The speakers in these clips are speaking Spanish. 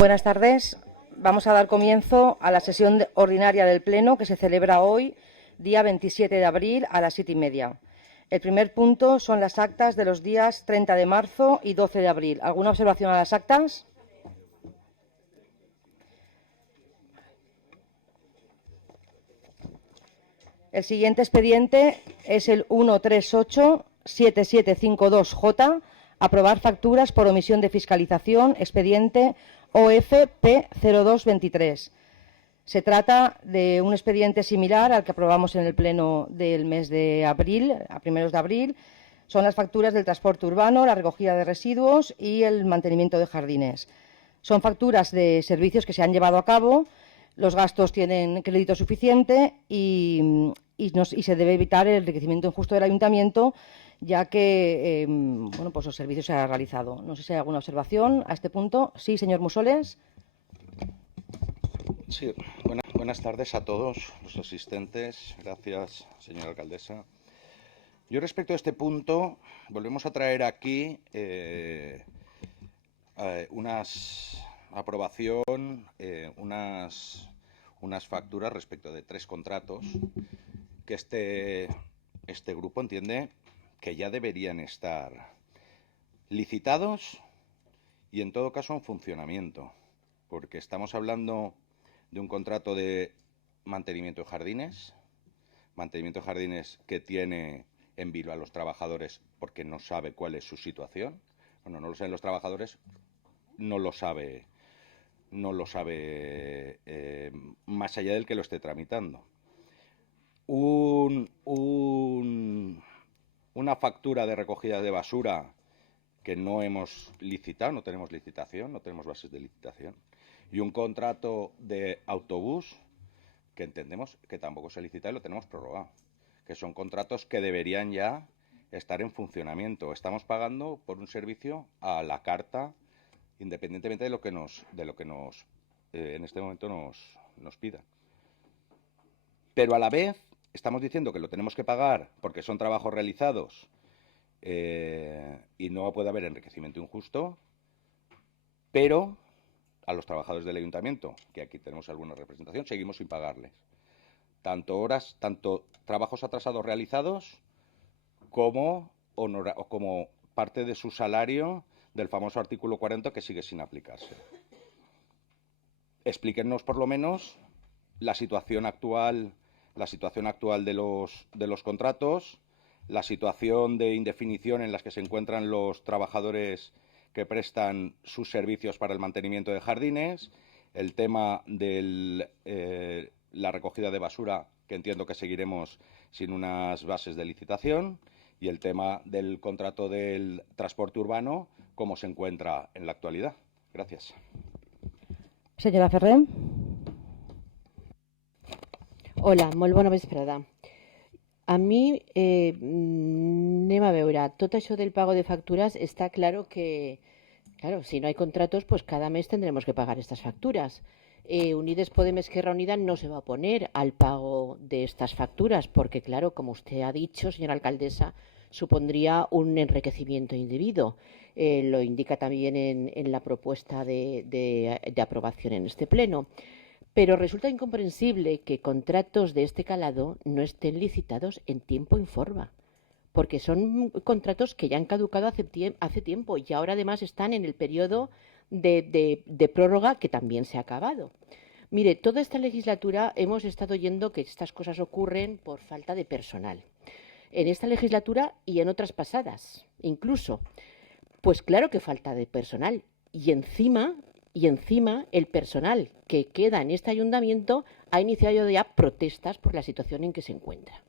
Buenas tardes. Vamos a dar comienzo a la sesión ordinaria del Pleno que se celebra hoy, día 27 de abril, a las 7:30. El primer punto son las actas de los días 30 de marzo y 12 de abril. ¿Alguna observación a las actas? El siguiente expediente es el 1387752J, aprobar facturas por omisión de fiscalización, expediente OFP 0223. Se trata de un expediente similar al que aprobamos en el Pleno del mes de abril, a primeros de abril. Son las facturas del transporte urbano, la recogida de residuos y el mantenimiento de jardines. Son facturas de servicios que se han llevado a cabo. Los gastos tienen crédito suficiente y se debe evitar el enriquecimiento injusto del ayuntamiento, ya que pues los servicios se han realizado. No sé si hay alguna observación a este punto. Sí, señor Musoles. Sí, buenas tardes a todos los asistentes. Gracias, señora alcaldesa. Yo respecto a este punto, volvemos a traer aquí unas facturas respecto de 3 contratos que este grupo entiende que ya deberían estar licitados y en todo caso en funcionamiento, porque estamos hablando de un contrato de mantenimiento de jardines que tiene en vilo a los trabajadores porque no sabe cuál es su situación. Bueno, no lo saben los trabajadores, no lo sabe más allá del que lo esté tramitando. Una factura de recogida de basura que no hemos licitado, no tenemos licitación, no tenemos bases de licitación. Y un contrato de autobús que entendemos que tampoco se licita y lo tenemos prorrogado. Que son contratos que deberían ya estar en funcionamiento. Estamos pagando por un servicio a la carta, independientemente de lo que en este momento nos pidan. Pero a la vez estamos diciendo que lo tenemos que pagar porque son trabajos realizados y no puede haber enriquecimiento injusto, pero a los trabajadores del ayuntamiento, que aquí tenemos alguna representación, seguimos sin pagarles. Tanto trabajos atrasados realizados como parte de su salario del famoso artículo 40 que sigue sin aplicarse. Explíquennos por lo menos la situación actual de los contratos, la situación de indefinición en la que se encuentran los trabajadores que prestan sus servicios para el mantenimiento de jardines, el tema de la recogida de basura, que entiendo que seguiremos sin unas bases de licitación, y el tema del contrato del transporte urbano, cómo se encuentra en la actualidad. Gracias. Señora Ferrer. Hola, molt bona vesprada. A mi, anem a veure, tot això del pago de facturas está claro que, claro, si no hay contratos, pues cada mes tendremos que pagar estas facturas. Unides Podemos Esquerra Unida no se va a oponer al pago de estas facturas, porque claro, como usted ha dicho, señora alcaldesa, supondría un enriquecimiento indebido. Lo indica también en la propuesta de aprobación en este pleno. Pero resulta incomprensible que contratos de este calado no estén licitados en tiempo y forma, porque son contratos que ya han caducado hace tiempo y ahora además están en el periodo de prórroga que también se ha acabado. Mire, toda esta legislatura hemos estado oyendo que estas cosas ocurren por falta de personal. En esta legislatura y en otras pasadas, incluso. Pues claro que falta de personal. Y encima el personal que queda en este ayuntamiento ha iniciado ya protestas por la situación en que se encuentra.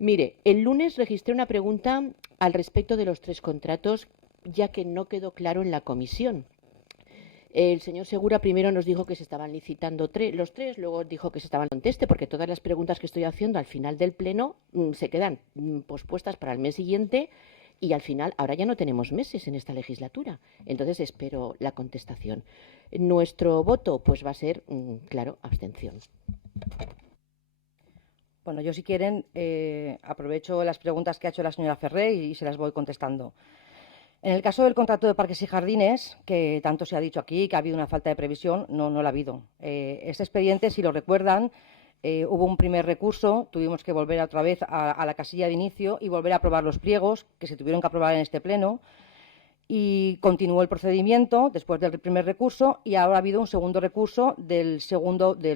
Mire, el lunes registré una pregunta al respecto de los 3 contratos, ya que no quedó claro en la comisión. El señor Segura primero nos dijo que se estaban licitando los 3, luego dijo que se estaban conteste, porque todas las preguntas que estoy haciendo al final del pleno se quedan pospuestas para el mes siguiente. Y al final, ahora ya no tenemos meses en esta legislatura. Entonces espero la contestación. Nuestro voto pues va a ser, claro, abstención. Bueno, yo si quieren aprovecho las preguntas que ha hecho la señora Ferrer y se las voy contestando. En el caso del contrato de parques y jardines, que tanto se ha dicho aquí, que ha habido una falta de previsión, no la ha habido. Este expediente, si lo recuerdan, hubo un primer recurso, tuvimos que volver otra vez a la casilla de inicio y volver a aprobar los pliegos que se tuvieron que aprobar en este pleno. Y continuó el procedimiento después del primer recurso y ahora ha habido un segundo recurso del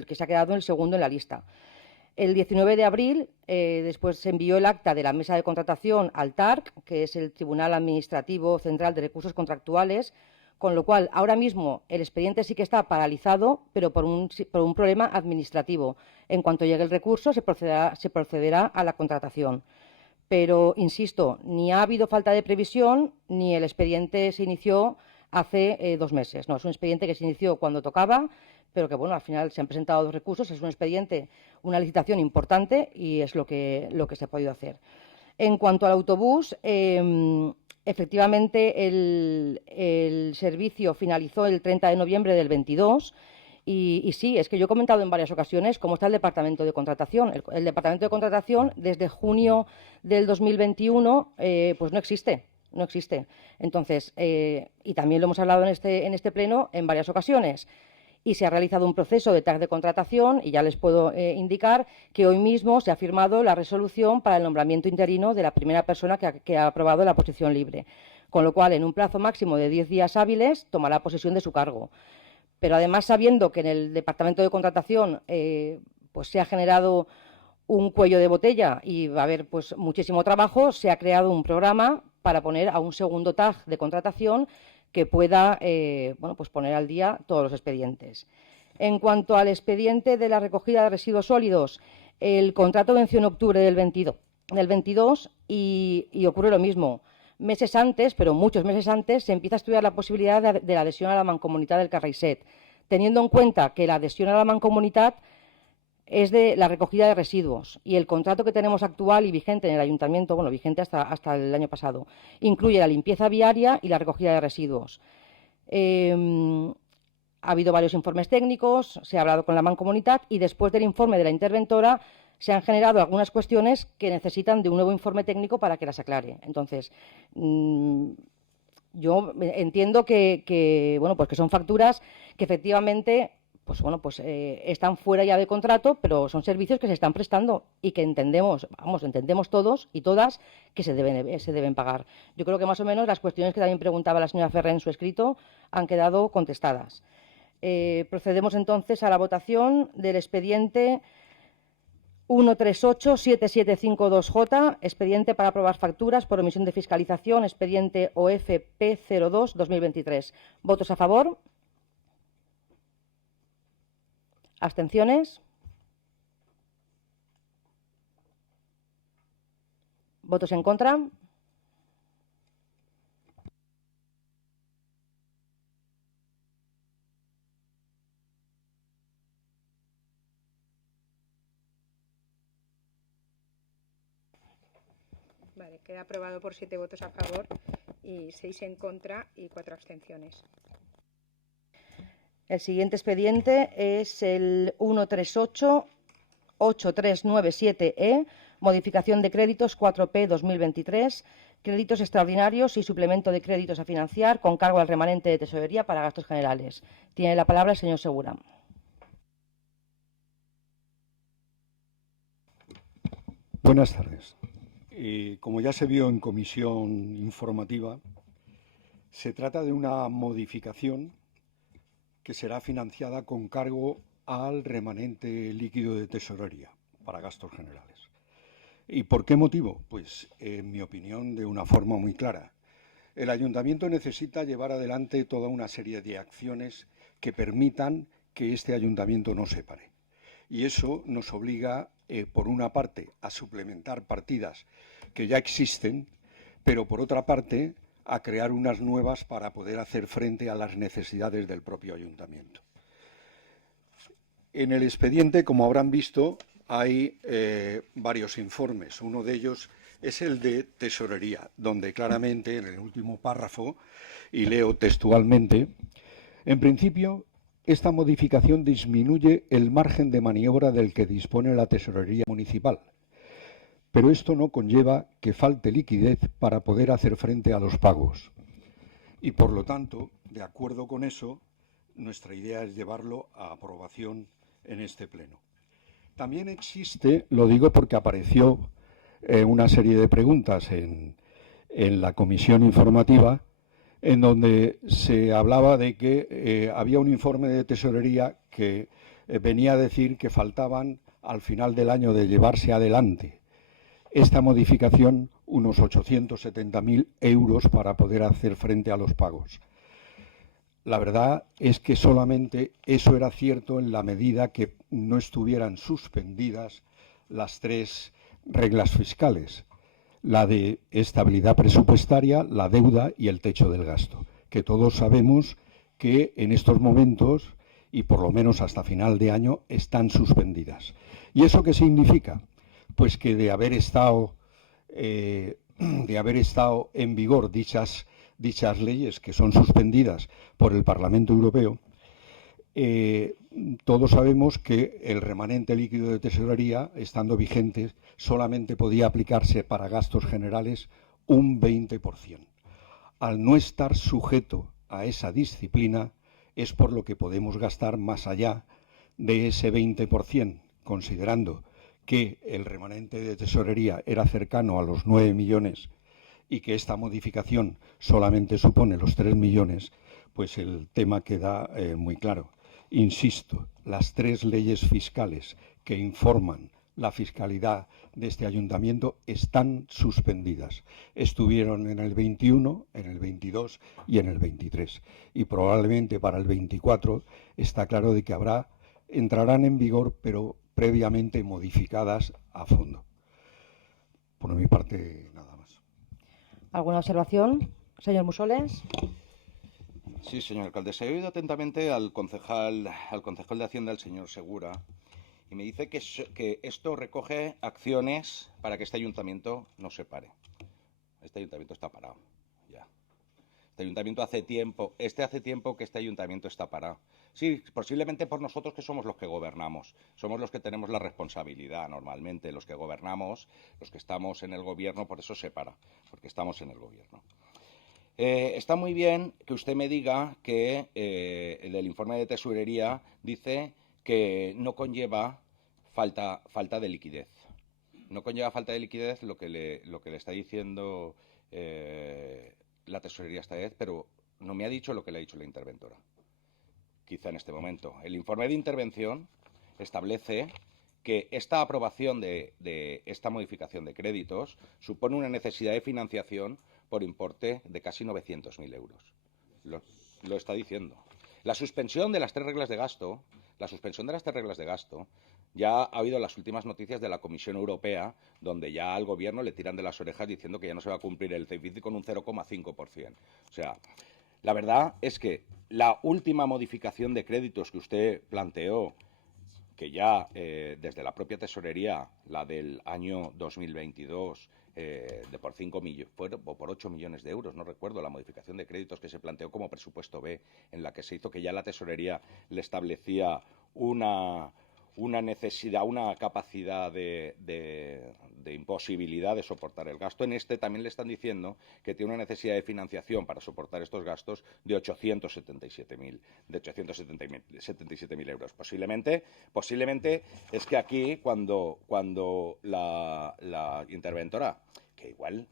que se ha quedado en el segundo en la lista. El 19 de abril, después se envió el acta de la mesa de contratación al TARC, que es el Tribunal Administrativo Central de Recursos Contractuales, con lo cual ahora mismo el expediente sí que está paralizado, pero por un problema administrativo. En cuanto llegue el recurso, se procederá a la contratación. Pero, insisto, ni ha habido falta de previsión, ni el expediente se inició hace 2 meses. No, es un expediente que se inició cuando tocaba, pero que, bueno, al final se han presentado 2 recursos. Es un expediente, una licitación importante y es lo que se ha podido hacer. En cuanto al autobús, efectivamente el servicio finalizó el 30 de noviembre del 22. Y sí, es que yo he comentado en varias ocasiones cómo está el departamento de contratación. El departamento de contratación, desde junio del 2021, pues no existe. Entonces, y también lo hemos hablado en este pleno en varias ocasiones. Y se ha realizado un proceso de TAC de contratación y ya les puedo indicar que hoy mismo se ha firmado la resolución para el nombramiento interino de la primera persona que ha aprobado la posición libre. Con lo cual, en un plazo máximo de 10 días hábiles, tomará posesión de su cargo. Pero además, sabiendo que en el departamento de contratación pues se ha generado un cuello de botella y va a haber pues muchísimo trabajo, se ha creado un programa para poner a un segundo TAG de contratación que pueda pues poner al día todos los expedientes. En cuanto al expediente de la recogida de residuos sólidos, el contrato venció en octubre del 22 y ocurre lo mismo. Meses antes, pero muchos meses antes, se empieza a estudiar la posibilidad de la adhesión a la Mancomunitat del Carraiset, teniendo en cuenta que la adhesión a la Mancomunitat es de la recogida de residuos y el contrato que tenemos actual y vigente en el ayuntamiento, bueno, vigente hasta el año pasado, incluye la limpieza viaria y la recogida de residuos. Ha habido varios informes técnicos, se ha hablado con la Mancomunitat y después del informe de la interventora se han generado algunas cuestiones que necesitan de un nuevo informe técnico para que las aclare. Entonces, yo entiendo que son facturas que efectivamente están fuera ya de contrato, pero son servicios que se están prestando y que entendemos todos y todas que se deben pagar. Yo creo que más o menos las cuestiones que también preguntaba la señora Ferrer en su escrito han quedado contestadas. Procedemos entonces a la votación del expediente 1387752J, expediente para aprobar facturas por omisión de fiscalización, expediente OFP02-2023. ¿Votos a favor? ¿Abstenciones? ¿Votos en contra? Vale, queda aprobado por 7 votos a favor y 6 en contra y 4 abstenciones. El siguiente expediente es el 1388397E, modificación de créditos 4P 2023, créditos extraordinarios y suplemento de créditos a financiar con cargo al remanente de tesorería para gastos generales. Tiene la palabra el señor Segura. Buenas tardes. Como ya se vio en comisión informativa, se trata de una modificación que será financiada con cargo al remanente líquido de tesorería para gastos generales. ¿Y por qué motivo? Pues, en mi opinión, de una forma muy clara. El ayuntamiento necesita llevar adelante toda una serie de acciones que permitan que este ayuntamiento no se pare. Y eso nos obliga, por una parte, a suplementar partidas que ya existen, pero por otra parte, a crear unas nuevas para poder hacer frente a las necesidades del propio ayuntamiento. En el expediente, como habrán visto, hay varios informes. Uno de ellos es el de tesorería, donde claramente, en el último párrafo, y leo textualmente, en principio, esta modificación disminuye el margen de maniobra del que dispone la tesorería municipal, pero esto no conlleva que falte liquidez para poder hacer frente a los pagos. Y por lo tanto, de acuerdo con eso, nuestra idea es llevarlo a aprobación en este pleno. También existe, lo digo porque apareció una serie de preguntas en la comisión informativa, en donde se hablaba de que había un informe de tesorería que venía a decir que faltaban al final del año de llevarse adelante esta modificación unos 870.000 euros para poder hacer frente a los pagos. La verdad es que solamente eso era cierto en la medida que no estuvieran suspendidas las tres reglas fiscales: la de estabilidad presupuestaria, la deuda y el techo del gasto, que todos sabemos que en estos momentos, y por lo menos hasta final de año, están suspendidas. ¿Y eso qué significa? Pues que de haber estado en vigor dichas leyes, que son suspendidas por el Parlamento Europeo, todos sabemos que el remanente líquido de tesorería, estando vigente, solamente podía aplicarse para gastos generales un 20%. Al no estar sujeto a esa disciplina, es por lo que podemos gastar más allá de ese 20%, considerando que el remanente de tesorería era cercano a los 9 millones y que esta modificación solamente supone los 3 millones, pues el tema queda muy claro. Insisto, las tres leyes fiscales que informan la fiscalidad de este ayuntamiento están suspendidas. Estuvieron en el 21, en el 22 y en el 23. Y probablemente para el 24 está claro de que entrarán en vigor, pero previamente modificadas a fondo. Por mi parte, nada más. ¿Alguna observación, señor Musoles? Sí, señor alcalde. Se ha oído atentamente al concejal de Hacienda, el señor Segura, y me dice que esto recoge acciones para que este ayuntamiento no se pare. Este ayuntamiento está parado, ya. Este ayuntamiento hace tiempo que este ayuntamiento está parado. Sí, posiblemente por nosotros, que somos los que gobernamos. Somos los que tenemos la responsabilidad normalmente. Los que gobernamos, los que estamos en el gobierno, por eso se para, porque estamos en el gobierno. Está muy bien que usted me diga que el informe de tesorería dice que no conlleva falta de liquidez. No conlleva falta de liquidez lo que le está diciendo la tesorería esta vez, pero no me ha dicho lo que le ha dicho la interventora. Quizá en este momento. El informe de intervención establece que esta aprobación de esta modificación de créditos supone una necesidad de financiación por importe de casi 900.000 euros. Lo está diciendo. La suspensión de las tres reglas de gasto, ya ha habido las últimas noticias de la Comisión Europea, donde ya al gobierno le tiran de las orejas diciendo que ya no se va a cumplir el déficit con un 0,5%. O sea, la verdad es que la última modificación de créditos que usted planteó, que ya desde la propia tesorería, la del año 2022, por 8 millones de euros, no recuerdo, la modificación de créditos que se planteó como presupuesto B, en la que se hizo que ya la tesorería le establecía una necesidad, una capacidad de imposibilidad de soportar el gasto. En este también le están diciendo que tiene una necesidad de financiación para soportar estos gastos de 877.000 euros. Posiblemente es que aquí cuando la interventora, que igual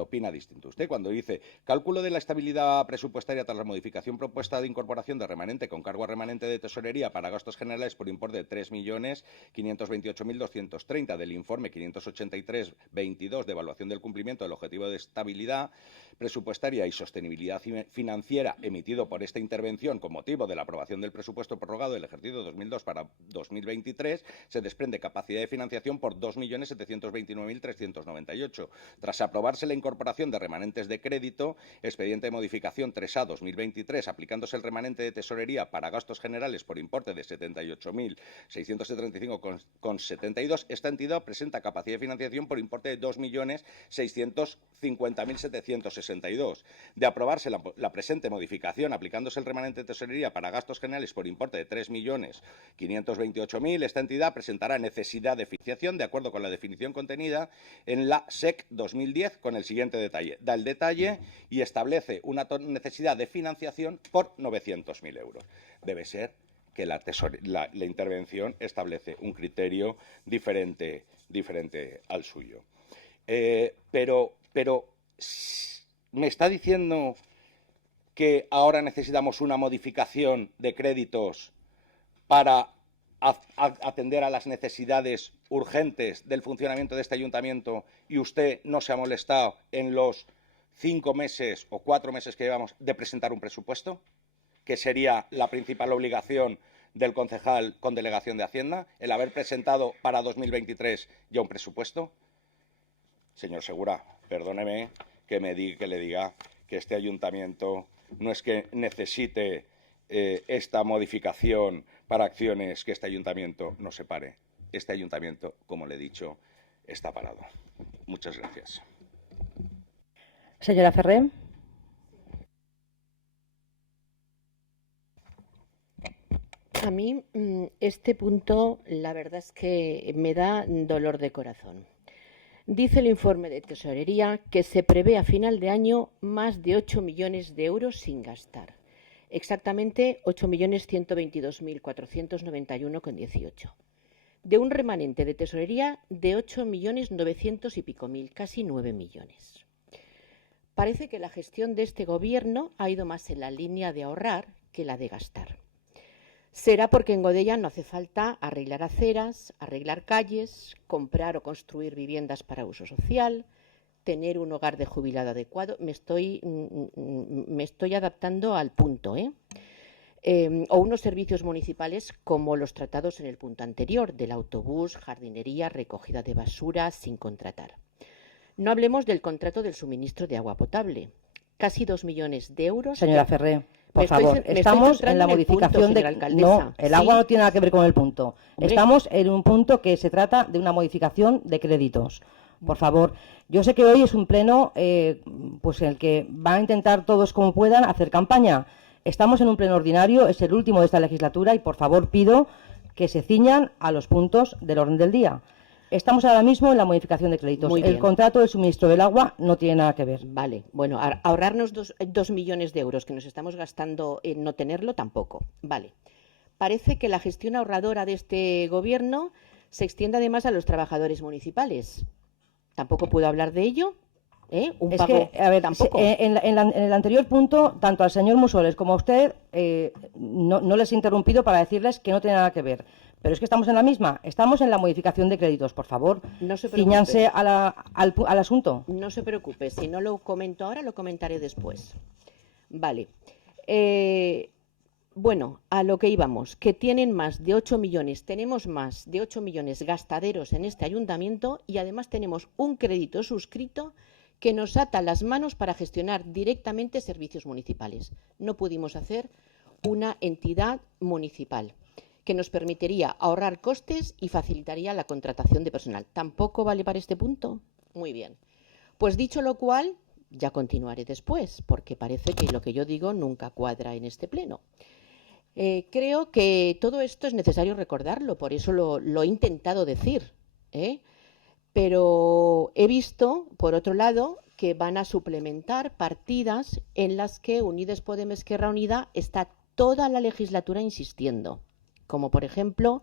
opina distinto usted, cuando dice cálculo de la estabilidad presupuestaria tras la modificación propuesta de incorporación de remanente con cargo a remanente de tesorería para gastos generales por importe de 3.528.230 del informe 583-22 de evaluación del cumplimiento del objetivo de estabilidad presupuestaria y sostenibilidad financiera emitido por esta intervención con motivo de la aprobación del presupuesto prorrogado del ejercicio 2002 para 2023, se desprende capacidad de financiación por 2.729.398. Tras aprobarse la incorporación de remanentes de crédito, expediente de modificación 3A 2023, aplicándose el remanente de tesorería para gastos generales por importe de 78.635,72, esta entidad presenta capacidad de financiación por importe de 2.650.760 62, de aprobarse la presente modificación aplicándose el remanente de tesorería para gastos generales por importe de 3.528.000, esta entidad presentará necesidad de financiación de acuerdo con la definición contenida en la SEC 2010 con el siguiente detalle. Da el detalle y establece una necesidad de financiación por 900.000 euros. Debe ser que la intervención establece un criterio diferente al suyo. Pero me está diciendo que ahora necesitamos una modificación de créditos para atender a las necesidades urgentes del funcionamiento de este ayuntamiento y usted no se ha molestado en los 5 meses o 4 meses que llevamos de presentar un presupuesto, que sería la principal obligación del concejal con delegación de Hacienda, el haber presentado para 2023 ya un presupuesto. Señor Segura, perdóneme que le diga que este ayuntamiento no es que necesite esta modificación para acciones que este ayuntamiento no se pare. Este ayuntamiento, como le he dicho, está parado. Muchas gracias. Señora Ferrer. A mí este punto, la verdad es que me da dolor de corazón. Dice el informe de Tesorería que se prevé a final de año más de 8 millones de euros sin gastar. Exactamente 8.122.491,18. De un remanente de Tesorería de 8.900.000 y pico, casi 9 millones. Parece que la gestión de este Gobierno ha ido más en la línea de ahorrar que la de gastar. Será porque en Godella no hace falta arreglar aceras, arreglar calles, comprar o construir viviendas para uso social, tener un hogar de jubilado adecuado. Me estoy adaptando al punto, o unos servicios municipales como los tratados en el punto anterior, del autobús, jardinería, recogida de basura, sin contratar. No hablemos del contrato del suministro de agua potable. Casi 2 millones de euros. Señora Ferrer. Por favor, estamos en la modificación de... No, el agua no tiene nada que ver con el punto. Estamos en un punto que se trata de una modificación de créditos. Por favor, yo sé que hoy es un pleno pues en el que van a intentar todos como puedan hacer campaña. Estamos en un pleno ordinario, es el último de esta legislatura y por favor pido que se ciñan a los puntos del orden del día. Estamos ahora mismo en la modificación de créditos. El contrato del suministro del agua no tiene nada que ver. Vale, bueno, ahorrarnos 2 millones de euros que nos estamos gastando en no tenerlo tampoco. Vale. Parece que la gestión ahorradora de este Gobierno se extiende además a los trabajadores municipales. ¿Tampoco puedo hablar de ello? ¿Tampoco? En el anterior punto, tanto al señor Musoles como a usted, no les he interrumpido para decirles que no tiene nada que ver. Pero es que estamos en la misma, estamos en la modificación de créditos, por favor, no se ciñanse al asunto. No se preocupe, si no lo comento ahora, lo comentaré después. Vale. Bueno, a lo que íbamos, que tienen más de 8 millones, tenemos más de 8 millones gastaderos en este ayuntamiento y además tenemos un crédito suscrito que nos ata las manos para gestionar directamente servicios municipales. No pudimos hacer una entidad municipal que nos permitiría ahorrar costes y facilitaría la contratación de personal. ¿Tampoco vale para este punto? Muy bien. Pues dicho lo cual, ya continuaré después, porque parece que lo que yo digo nunca cuadra en este pleno. Creo que todo esto es necesario recordarlo, por eso lo he intentado decir, pero he visto, por otro lado, que van a suplementar partidas en las que Unides Podem Esquerra Unida está toda la legislatura insistiendo, como por ejemplo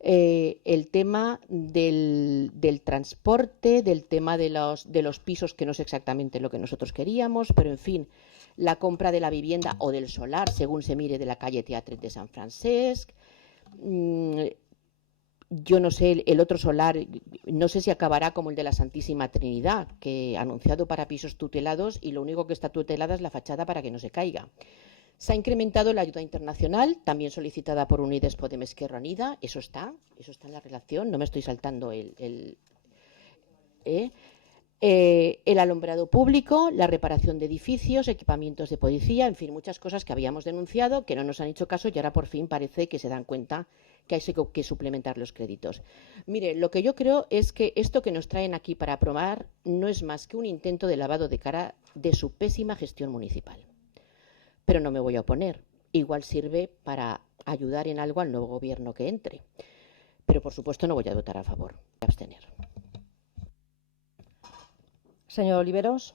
el tema del transporte, del tema de los pisos, que no es exactamente lo que nosotros queríamos, pero en fin, la compra de la vivienda o del solar, según se mire, de la calle Teatret de Sant Francesc. Yo no sé, el otro solar, no sé si acabará como el de la Santísima Trinidad, que ha anunciado para pisos tutelados y lo único que está tutelada es la fachada para que no se caiga. Se ha incrementado la ayuda internacional, también solicitada por Unides Podem Esquerra Unida. Eso está en la relación, no me estoy saltando el alumbrado público, la reparación de edificios, equipamientos de policía, en fin, muchas cosas que habíamos denunciado, que no nos han hecho caso y ahora por fin parece que se dan cuenta que hay que suplementar los créditos. Mire, lo que yo creo es que esto que nos traen aquí para aprobar no es más que un intento de lavado de cara de su pésima gestión municipal. Pero no me voy a oponer. Igual sirve para ayudar en algo al nuevo gobierno que entre. Pero, por supuesto, no voy a votar a favor. Voy a abstener. Señor Oliveros.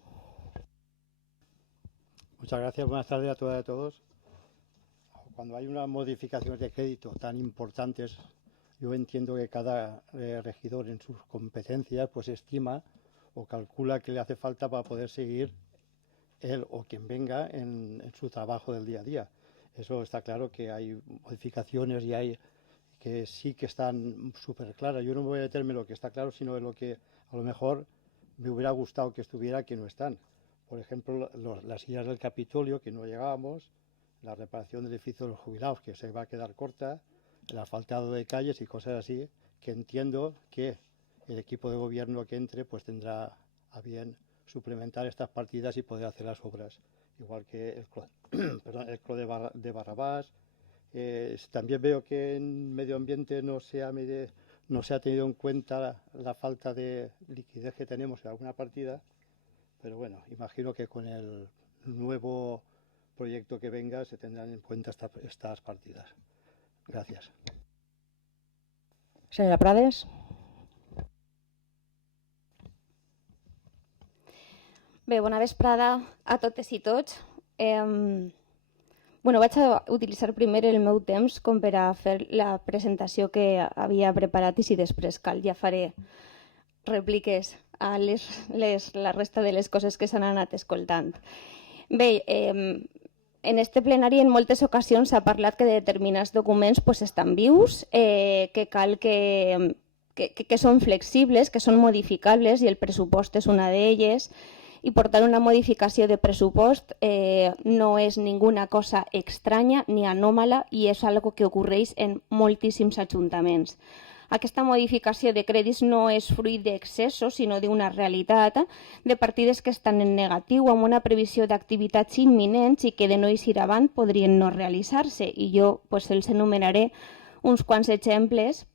Muchas gracias. Buenas tardes a todas y a todos. Cuando hay unas modificaciones de crédito tan importantes, yo entiendo que cada regidor en sus competencias pues estima o calcula que le hace falta para poder seguir él o quien venga en su trabajo del día a día. Eso está claro que hay modificaciones y hay que sí que están súper claras. Yo no me voy a detenerme en lo que está claro, sino en lo que a lo mejor me hubiera gustado que estuviera, que no están. Por ejemplo, las sillas del Capitolio, que no llegábamos, la reparación del edificio de los jubilados, que se va a quedar corta, el asfaltado de calles y cosas así, que entiendo que el equipo de gobierno que entre pues tendrá a bien suplementar estas partidas y poder hacer las obras. Igual que el CRO de Barrabás. También veo que en medio ambiente no se ha tenido en cuenta la falta de liquidez que tenemos en alguna partida, pero bueno, imagino que con el nuevo proyecto que venga se tendrán en cuenta estas partidas. Gracias. Señora Prades. Bé, bona vesprada a totes i tots. Vaig a utilitzar primer el meu temps com per a fer la presentació que havia preparat i si després cal ja faré rèpliques a la resta de les coses que s'han anat escoltant. Bé, en este plenari en moltes ocasions s'ha parlat que determinats documents estan vius, que cal que són flexibles, que són modificables i el pressupost és una d'elles. I portar una modificació de pressupost no és ninguna cosa estranya ni anòmala i és algo que ocorreix en moltíssims ajuntaments. Aquesta modificació de crèdits no és fruit d'excessos, sinó d'una realitat de partides que estan en negatiu amb una previsió d'activitats imminents i que de no eixir avant podrien no realitzar-se. I jo els enumeraré uns quants exemples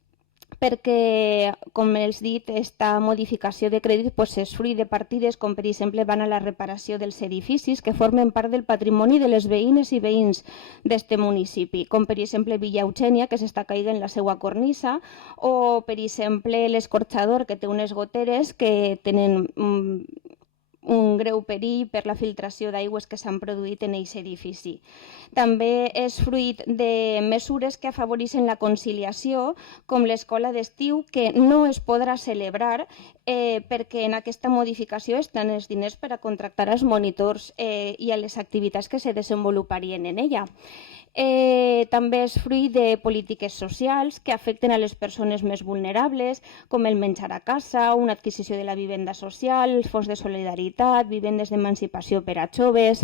perquè, com els he dit, aquesta modificació de crèdit és fruit de partides com, per exemple, van a la reparació dels edificis que formen part del patrimoni de les veïnes i veïns d'aquest municipi, com, per exemple, Villa Eugènia, que s'està caient la seva cornisa, o, per exemple, l'Escorxador, que té unes goteres que tenen un greu perill per la filtració d'aigües que s'han produït en aquest edifici. També és fruit de mesures que afavoreixen la conciliació, com l'escola d'estiu, que no es podrà celebrar perquè en aquesta modificació estan els diners per a contractar els monitors i a les activitats que se desenvoluparien en ella. També és fruit de polítiques socials que afecten a les persones més vulnerables, com el menjar a casa, una adquisició de la vivenda social, els fons de solidaritat, vivendes d'emancipació per a joves.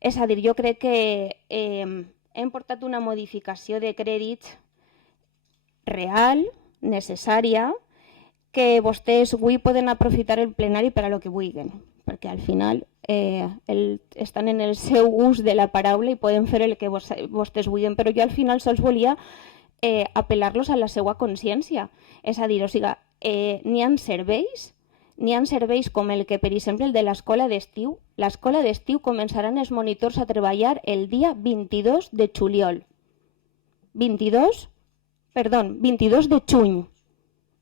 És a dir, jo crec que hem portat una modificació de crèdits real, necessària, que vostès avui poden aprofitar el plenari per a lo que vulguin, perquè al final estan en el seu ús de la paraula i poden fer el que vostès vulguin, però jo al final sols volia apel·lar-los a la seva consciència. És a dir, n'hi ha serveis com el que, per exemple, el de l'escola d'estiu. L'escola d'estiu començaran els monitors a treballar el dia 22 de juliol. 22 de juny.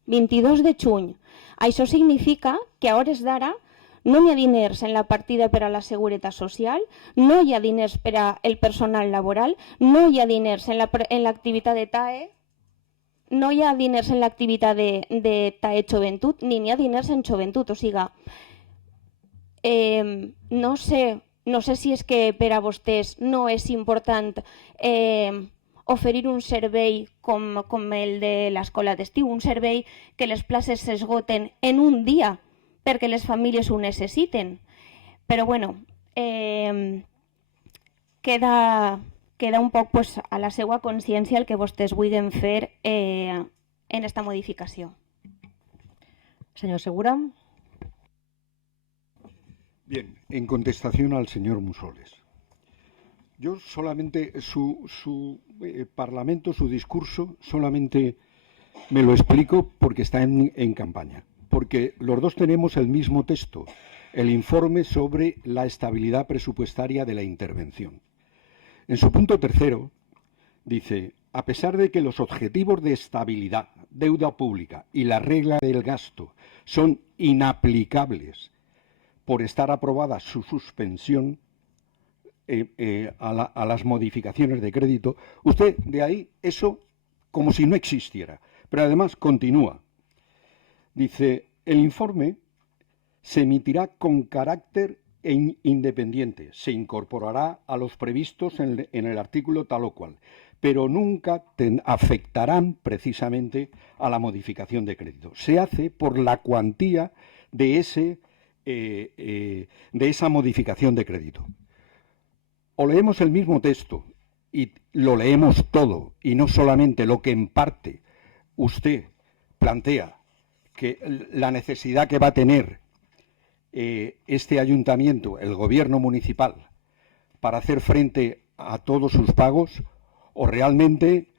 22 de juny. Això significa que a hores d'ara no hi ha diners en la partida per a la seguretat social, no hi ha diners per al personal laboral, no hi ha diners en l'activitat de TAE, no hi ha diners en l'activitat de TAE Joventut, ni hi ha diners en Joventut. O sigui, no sé si és que per a vostès no és important oferir un servei com el de l'escola d'estiu, un servei que les places s'esgoten en un dia perquè les famílies ho necessiten. Però bueno, queda un poc a la seva consciència el que vostès vulguin fer en aquesta modificació. Señor Segura. Bien, en contestación al señor Musoles. Yo solamente, su parlamento, su discurso, solamente me lo explico porque está en campaña. Porque los dos tenemos el mismo texto, el informe sobre la estabilidad presupuestaria de la intervención. En su punto tercero, dice, a pesar de que los objetivos de estabilidad, deuda pública y la regla del gasto son inaplicables por estar aprobada su suspensión a las modificaciones de crédito, usted de ahí eso como si no existiera. Pero además continúa. Dice, el informe se emitirá con carácter independiente, se incorporará a los previstos en el artículo tal o cual, pero nunca afectarán precisamente a la modificación de crédito. Se hace por la cuantía de esa modificación de crédito. O leemos el mismo texto y lo leemos todo, y no solamente lo que en parte usted plantea, que la necesidad que va a tener este ayuntamiento, el gobierno municipal, para hacer frente a todos sus pagos, o realmente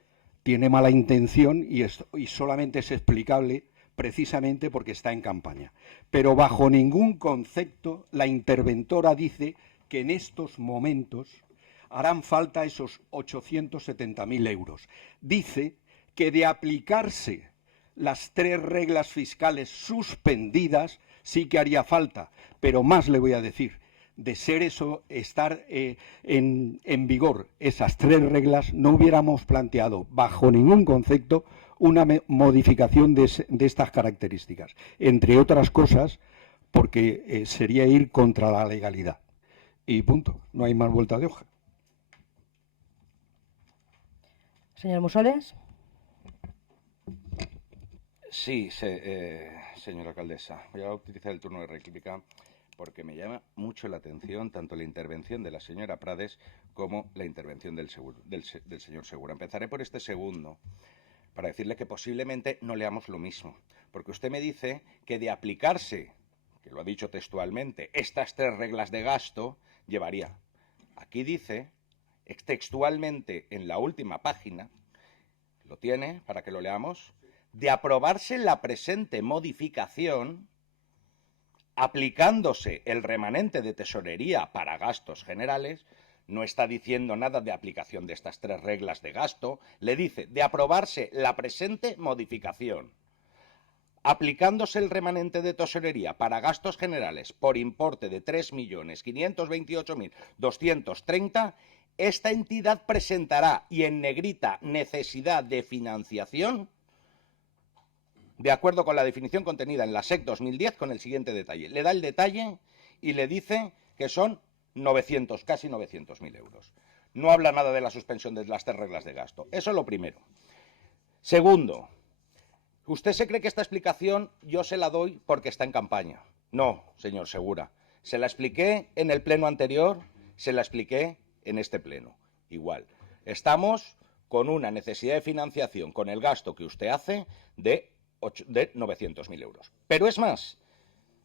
tiene mala intención y solamente es explicable precisamente porque está en campaña. Pero bajo ningún concepto la interventora dice que en estos momentos harán falta esos 870.000 euros. Dice que de aplicarse las 3 reglas fiscales suspendidas sí que haría falta, pero más le voy a decir, de ser eso, estar en vigor esas 3 reglas, no hubiéramos planteado bajo ningún concepto una modificación de estas características, entre otras cosas porque sería ir contra la legalidad. Y punto, no hay más vuelta de hoja. Señor Musoles. Sí, señora alcaldesa. Voy a utilizar el turno de réplica porque me llama mucho la atención tanto la intervención de la señora Prades como la intervención del señor Segura. Empezaré por este segundo para decirle que posiblemente no leamos lo mismo. Porque usted me dice que de aplicarse, que lo ha dicho textualmente, estas 3 reglas de gasto, llevaría. Aquí dice textualmente en la última página, lo tiene para que lo leamos, de aprobarse la presente modificación, aplicándose el remanente de tesorería para gastos generales, no está diciendo nada de aplicación de estas 3 reglas de gasto, le dice de aprobarse la presente modificación, aplicándose el remanente de tesorería para gastos generales por importe de 3.528.230, esta entidad presentará, y en negrita, necesidad de financiación, de acuerdo con la definición contenida en la SEC 2010, con el siguiente detalle. Le da el detalle y le dice que son 900, casi 900.000 euros. No habla nada de la suspensión de las 3 reglas de gasto. Eso es lo primero. Segundo, ¿usted se cree que esta explicación yo se la doy porque está en campaña? No, señor Segura. Se la expliqué en el pleno anterior, se la expliqué en este pleno. Igual. Estamos con una necesidad de financiación con el gasto que usted hace de 900.000 euros. Pero es más,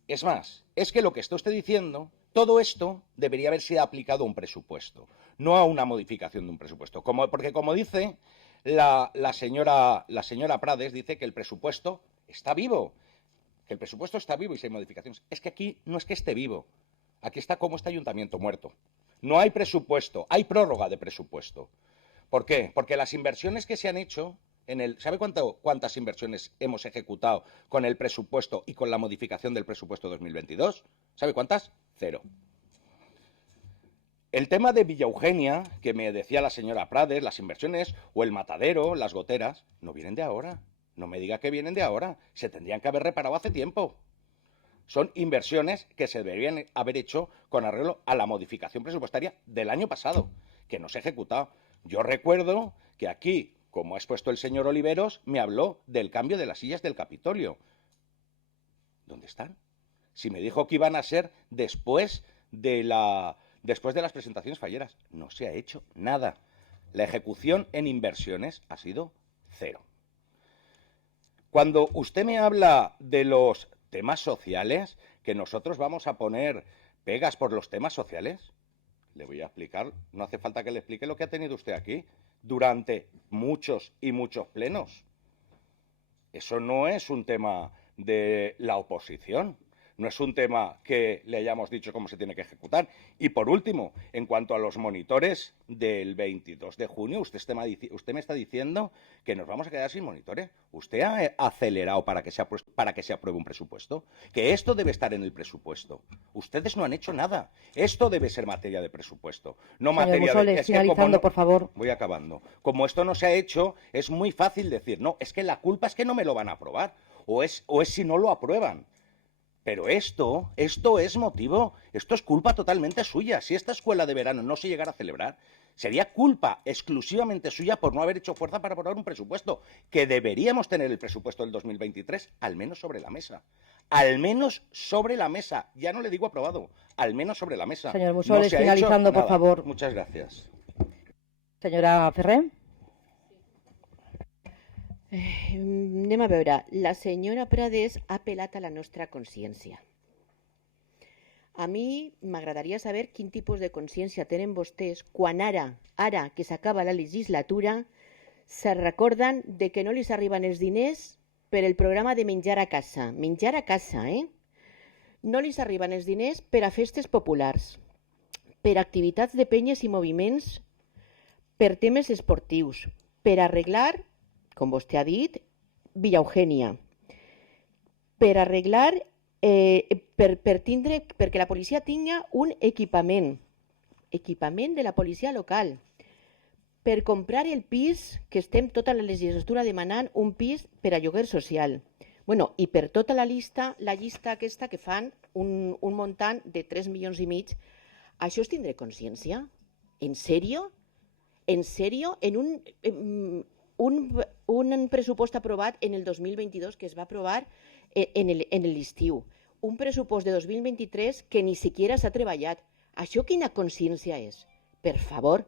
es que lo que está usted diciendo, todo esto debería haber sido aplicado a un presupuesto, no a una modificación de un presupuesto. Porque como dice la señora Prades, dice que el presupuesto está vivo, y si hay modificaciones. Es que aquí no es que esté vivo, aquí está como este ayuntamiento muerto. No hay presupuesto, hay prórroga de presupuesto. ¿Por qué? Porque las inversiones que se han hecho ¿sabe cuántas inversiones hemos ejecutado con el presupuesto y con la modificación del presupuesto 2022? ¿Sabe cuántas? 0. El tema de Villa Eugenia, que me decía la señora Prades, las inversiones, o el matadero, las goteras, no vienen de ahora. No me diga que vienen de ahora. Se tendrían que haber reparado hace tiempo. Son inversiones que se deberían haber hecho con arreglo a la modificación presupuestaria del año pasado, que no se ha ejecutado. Yo recuerdo que aquí, como ha expuesto el señor Oliveros, me habló del cambio de las sillas del Capitolio. ¿Dónde están? Si me dijo que iban a ser después de las presentaciones falleras. No se ha hecho nada. La ejecución en inversiones ha sido 0. Cuando usted me habla de los temas sociales, que nosotros vamos a poner pegas por los temas sociales, Le voy a explicar, no hace falta que le explique lo que ha tenido usted aquí durante muchos y muchos plenos. Eso no es un tema de la oposición, no es un tema que le hayamos dicho cómo se tiene que ejecutar. Y por último, en cuanto a los monitores del 22 de junio, usted me está diciendo que nos vamos a quedar sin monitores. Usted ha acelerado para que se apruebe un presupuesto, que esto debe estar en el presupuesto. Ustedes no han hecho nada. Esto debe ser materia de presupuesto, no Señor materia Mussoles, de... Es que finalizando, como no, por favor. Voy acabando. Como esto no se ha hecho, es muy fácil decir, no, es que la culpa es que no me lo van a aprobar, o es si no lo aprueban. Pero esto es motivo, esto es culpa totalmente suya. Si esta escuela de verano no se llegara a celebrar, sería culpa exclusivamente suya por no haber hecho fuerza para aprobar un presupuesto, que deberíamos tener el presupuesto del 2023 al menos sobre la mesa. Al menos sobre la mesa. Ya no le digo aprobado, al menos sobre la mesa. Señor Mussoles, no se ha finalizando, hecho por nada. favor. Muchas gracias. Señora Ferrer. Anem a veure, la senyora Prades ha apel·lat a la nostra consciència. A mi m'agradaria saber quin tipus de consciència tenen vostès quan ara que s'acaba la legislatura, se recorden de que no li arriben els diners per el programa de menjar a casa. Menjar a casa, No li arriben els diners per a festes populars, per activitats de penyes i moviments, per temes esportius, per arreglar, com vostè ha dit, Villa Eugènia, per arreglar, perquè la policia tingui un equipament de la policia local, per comprar el pis, que estem tota la legislatura demanant un pis per a lloguer social. Bueno, i per tota la llista aquesta que fan un muntant de 3,5 milions. Això és tindre consciència? En sèrio? En sèrio? En un pressupost aprovat en el 2022 que es va aprovar en l'estiu. Un pressupost de 2023 que ni siquiera s'ha treballat. Això quina consciència és? Per favor,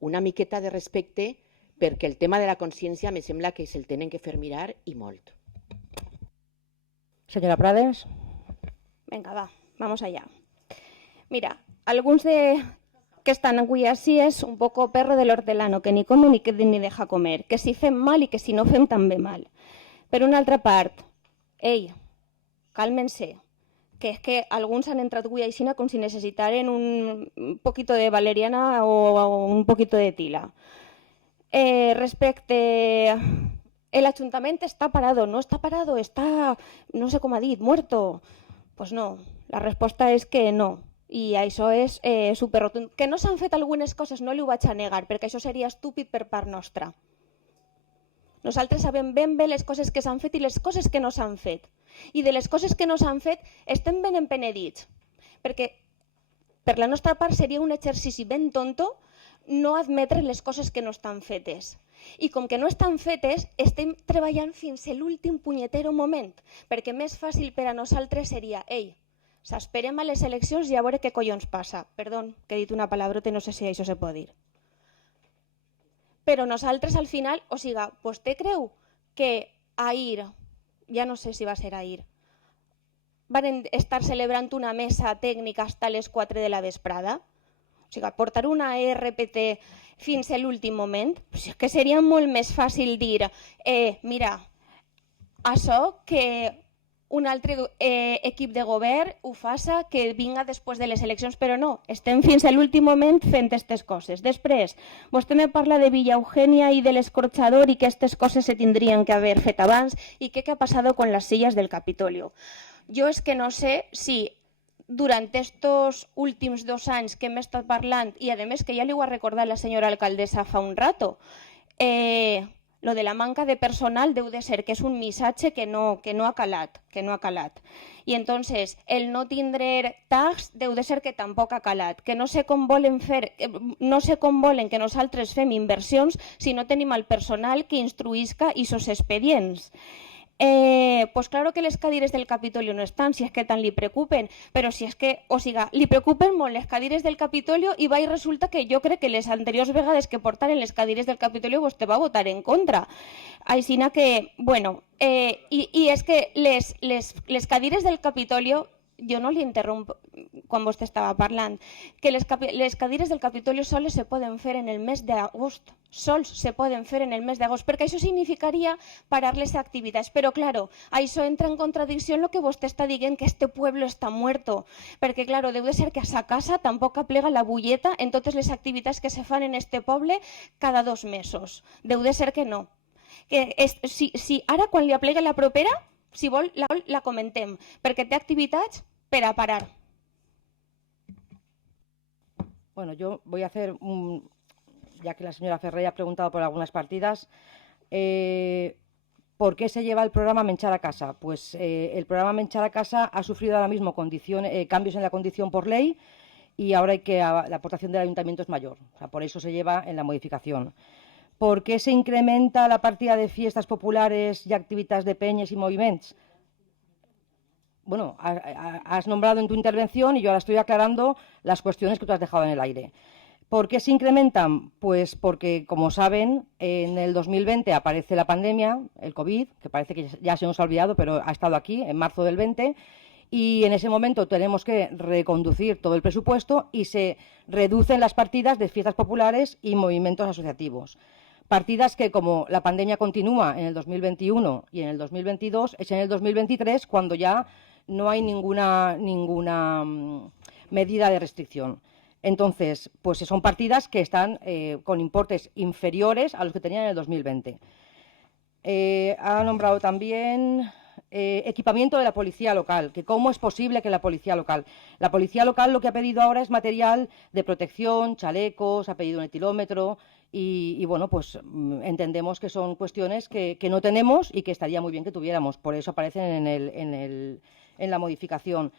una miqueta de respecte, perquè el tema de la consciència me sembla que se'l tenen que fer mirar i molt. Señora Prades. Venga, va, vamos allá. Mira, alguns que estan avui així és un poco perro del hortelano, que ni come ni deja comer, que si fem mal i que si no fem també mal. Per una altra part, cálmense, que és que alguns han entrat avui així com si necessitaren un poquito de valeriana o un poquito de tila. Respecte... El Ayuntament està parado, no està parado, està, no sé com ha dit, muerto. Pues no, la resposta és que no. I això és superrotund. Que no s'han fet algunes coses, no li ho vaig a negar, perquè això seria estúpid per part nostra. Nosaltres sabem ben bé les coses que s'han fet i les coses que no s'han fet. I de les coses que no s'han fet estem ben empenedits, perquè per la nostra part seria un exercici ben tonto no admetre les coses que no estan fetes. I com que no estan fetes, estem treballant fins a l'últim punyetero moment, perquè més fàcil per a nosaltres seria, s'esperem a les eleccions i a veure què collons passa. Perdó, que he dit una palabrota i no sé si això se pot dir. Però nosaltres al final, o sigui, vostè creu que ahir, ja no sé si va ser ahir, van estar celebrant una mesa tècnica fins a les 4 de la vesprada? O sigui, portar una RPT fins a l'últim moment, és que seria molt més fàcil dir, mira, això que un altre equip de govern ho faça, que vinga després de les eleccions, però no, estem fins a l'últim moment fent aquestes coses. Després, vostè me parla de Villa Eugènia i de l'escorxador i que aquestes coses se tindrien que haver fet abans i què ha passat amb les silles del Capitolio. Jo és que no sé si durant estos últims 2 anys que hem estat parlant, i a més que ja li ho ha recordat la senyora alcaldessa fa un rato, lo de la manca de personal deu de ser que és un missatge que no ha calat. I entonces el no tindre tags deu de ser que tampoc ha calat, que no sé com volen que nosaltres fem inversions si no tenim el personal que instruïsca aquests expedients. Pues claro que les cadires del Capitolio no estan, si és que tant li preocupen, però si és que, o sigui, li preocupen molt les cadires del Capitolio i va i resulta que jo crec que les anteriors vegades que portaren les cadires del Capitolio vostè va votar en contra. Així que, bueno, i és que les cadires del Capitolio jo no li interrompo quan vostè estava parlant, que les cadires del Capitolio sols se poden fer en el mes d'agost, sols se poden fer en el mes d'agost, perquè això significaria parar les activitats. Però, claro, això entra en contradicció amb el que vostè està dient, que este pueblo està muerto, perquè, claro, deu de ser que a sa casa tampoc aplega la bulleta en totes les activitats que se fan en este poble cada 2 mesos. Deu de ser que no. Que si ara, quan li aplega la propera, si vol, la comentem, perquè té activitats per a parar. Bueno, yo voy a hacer, ya que la señora Ferrer ha preguntado por algunas partidas, ¿por qué se lleva el programa Menchar a Casa? Pues el programa Menchar a Casa ha sufrido ahora mismo cambios en la condición por ley y ahora la aportación del ayuntamiento es mayor. O sea, por eso se lleva en la modificación. ¿Por qué se incrementa la partida de fiestas populares y actividades de peñas y movimientos? Bueno, has nombrado en tu intervención y yo ahora estoy aclarando las cuestiones que tú has dejado en el aire. ¿Por qué se incrementan? Pues porque, como saben, en el 2020 aparece la pandemia, el COVID, que parece que ya se nos ha olvidado, pero ha estado aquí en marzo del 20, y en ese momento tenemos que reconducir todo el presupuesto y se reducen las partidas de fiestas populares y movimientos asociativos. Partidas que, como la pandemia continúa en el 2021 y en el 2022, es en el 2023 cuando ya no hay ninguna medida de restricción. Entonces, pues son partidas que están con importes inferiores a los que tenían en el 2020. Ha nombrado también equipamiento de la policía local, que cómo es posible que la policía local lo que ha pedido ahora es material de protección, chalecos, ha pedido un etilómetro y bueno, pues entendemos que son cuestiones que no tenemos y que estaría muy bien que tuviéramos, por eso aparecen en la modificación.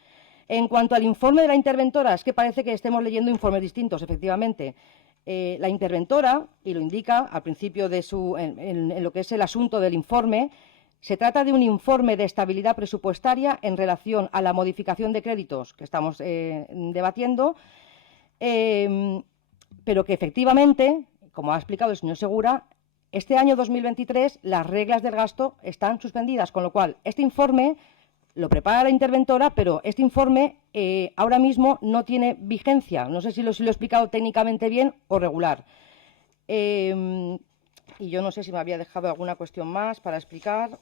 En cuanto al informe de la interventora, es que parece que estemos leyendo informes distintos, efectivamente. La interventora, y lo indica al principio de en lo que es el asunto del informe, se trata de un informe de estabilidad presupuestaria en relación a la modificación de créditos que estamos debatiendo, pero que efectivamente, como ha explicado el señor Segura, este año 2023 las reglas del gasto están suspendidas, con lo cual este informe lo prepara la interventora, pero este informe ahora mismo no tiene vigencia. No sé si lo he explicado técnicamente bien o regular. Y yo no sé si me había dejado alguna cuestión más para explicar.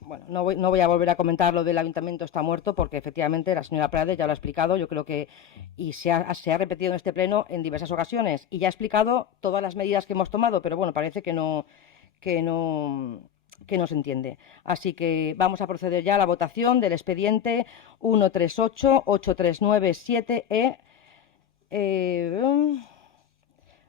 Bueno, no voy a volver a comentar lo del ayuntamiento está muerto, porque efectivamente la señora Prades ya lo ha explicado, yo creo que, y se ha repetido en este pleno en diversas ocasiones, y ya ha explicado todas las medidas que hemos tomado, pero bueno, parece que no se entiende. Así que vamos a proceder ya a la votación del expediente 138839-7E.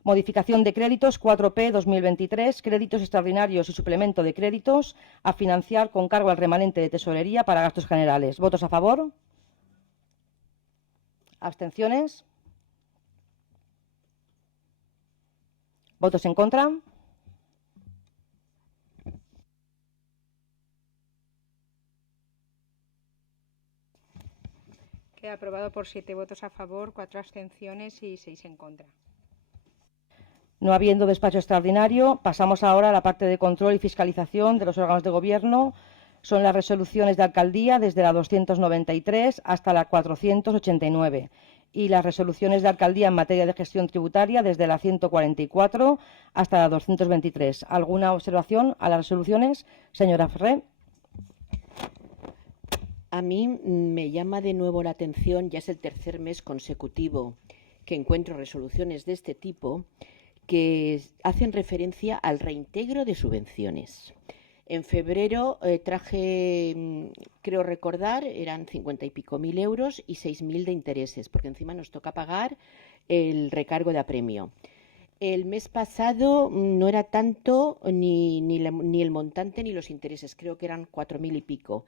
Modificación de créditos 4P 2023, créditos extraordinarios y suplemento de créditos a financiar con cargo al remanente de tesorería para gastos generales. ¿Votos a favor? ¿Abstenciones? ¿Votos en contra? Queda aprobado por 7 votos a favor, 4 abstenciones y 6 en contra. No habiendo despacho extraordinario, pasamos ahora a la parte de control y fiscalización de los órganos de gobierno. Son las resoluciones de alcaldía desde la 293 hasta la 489 y las resoluciones de alcaldía en materia de gestión tributaria desde la 144 hasta la 223. ¿Alguna observación a las resoluciones, señora Ferrer? A mí me llama de nuevo la atención, ya es el tercer mes consecutivo que encuentro resoluciones de este tipo, que hacen referencia al reintegro de subvenciones. En febrero traje, creo recordar, eran 50 y pico mil euros y 6.000 de intereses, porque encima nos toca pagar el recargo de apremio. El mes pasado no era tanto ni el montante ni los intereses, creo que eran 4.000 y pico.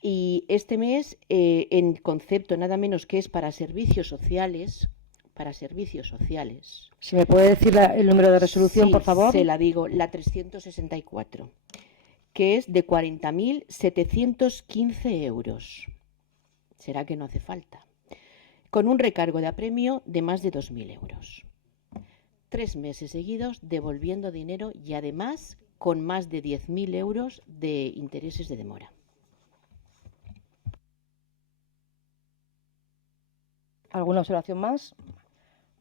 Y este mes, en concepto nada menos que es para servicios sociales, ¿Se me puede decir el número de resolución, sí, por favor? Se la digo, la 364, que es de 40.715 euros. ¿Será que no hace falta? Con un recargo de apremio de más de 2.000 euros. 3 meses seguidos devolviendo dinero y además con más de 10.000 euros de intereses de demora. ¿Alguna observación más?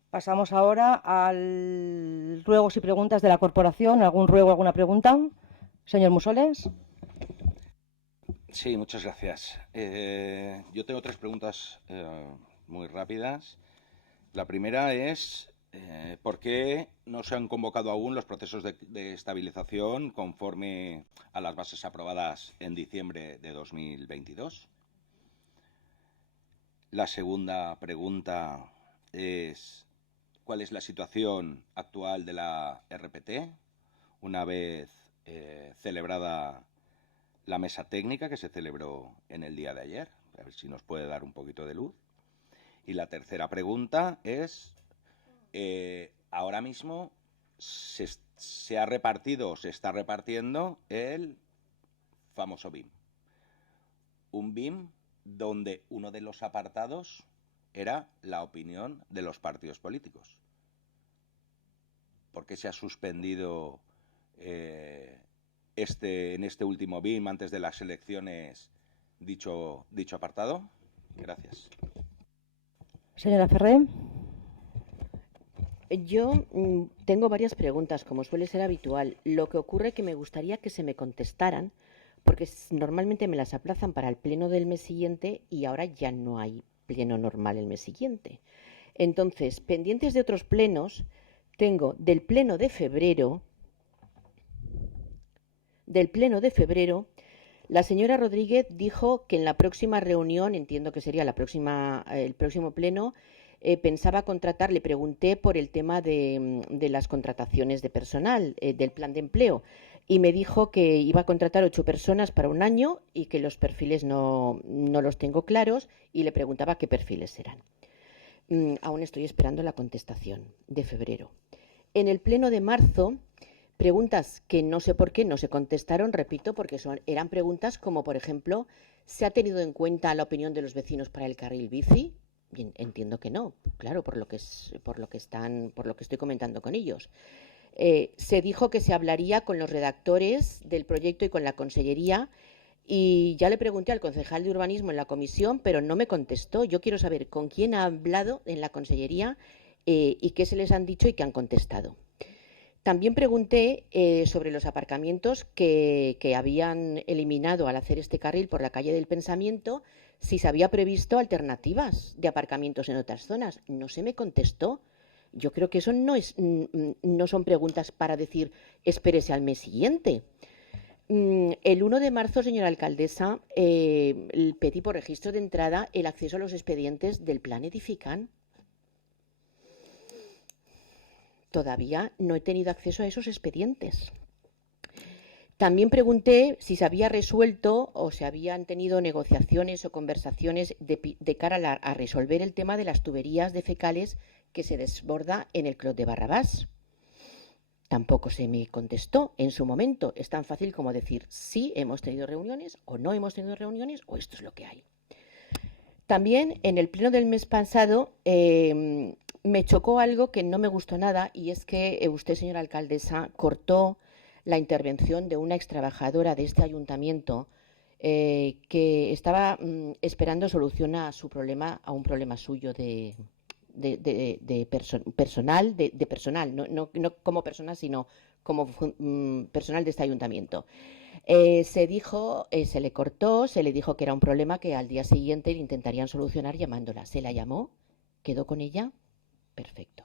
Pasamos ahora al ruegos y preguntas de la corporación. ¿Algún ruego, alguna pregunta? Señor Musoles. Sí, muchas gracias. Yo tengo 3 preguntas muy rápidas. La primera es ¿por qué no se han convocado aún los procesos de estabilización conforme a las bases aprobadas en diciembre de 2022? La segunda pregunta es ¿cuál es la situación actual de la RPT una vez celebrada la mesa técnica que se celebró en el día de ayer? A ver si nos puede dar un poquito de luz. Y la tercera pregunta es, ahora mismo se ha repartido, se está repartiendo el famoso BIM. Un BIM donde uno de los apartados era la opinión de los partidos políticos. ¿Por qué se ha suspendido en este último BIM, antes de las elecciones, dicho apartado? Gracias. Señora Ferrer. Yo tengo varias preguntas, como suele ser habitual. Lo que ocurre es que me gustaría que se me contestaran, porque normalmente me las aplazan para el pleno del mes siguiente y ahora ya no hay pleno normal el mes siguiente. Entonces, pendientes de otros plenos, tengo del pleno de febrero, la señora Rodríguez dijo que en la próxima reunión, entiendo que sería el próximo pleno, pensaba contratar. Le pregunté por el tema de las contrataciones de personal, del plan de empleo, y me dijo que iba a contratar 8 personas para un año y que los perfiles no los tengo claros, y le preguntaba qué perfiles eran. Aún estoy esperando la contestación de febrero. En el pleno de marzo, preguntas que no sé por qué no se contestaron, repito, porque eran preguntas como, por ejemplo, ¿se ha tenido en cuenta la opinión de los vecinos para el carril bici? Bien, entiendo que no, claro, por lo que estoy comentando con ellos. Se dijo que se hablaría con los redactores del proyecto y con la consellería, y ya le pregunté al concejal de urbanismo en la comisión, pero no me contestó. Yo quiero saber con quién ha hablado en la consellería y qué se les han dicho y qué han contestado. También pregunté sobre los aparcamientos que habían eliminado al hacer este carril por la calle del Pensamiento, si se había previsto alternativas de aparcamientos en otras zonas. No se me contestó. Yo creo que eso no son preguntas para decir espérese al mes siguiente. El 1 de marzo, señora alcaldesa, pedí por registro de entrada el acceso a los expedientes del Plan Edifican. Todavía no he tenido acceso a esos expedientes. También pregunté si se había resuelto o se habían tenido negociaciones o conversaciones de cara a resolver el tema de las tuberías de fecales que se desborda en el Clot de Barrabás. Tampoco se me contestó en su momento. Es tan fácil como decir sí, hemos tenido reuniones, o no hemos tenido reuniones, o esto es lo que hay. También en el pleno del mes pasado me chocó algo que no me gustó nada, y es que usted, señora alcaldesa, cortó la intervención de una extrabajadora de este ayuntamiento que estaba esperando solución a un problema suyo de personal, no como persona, sino como personal de este ayuntamiento. Se le cortó, se le dijo que era un problema que al día siguiente le intentarían solucionar llamándola. Se la llamó, quedó con ella, perfecto.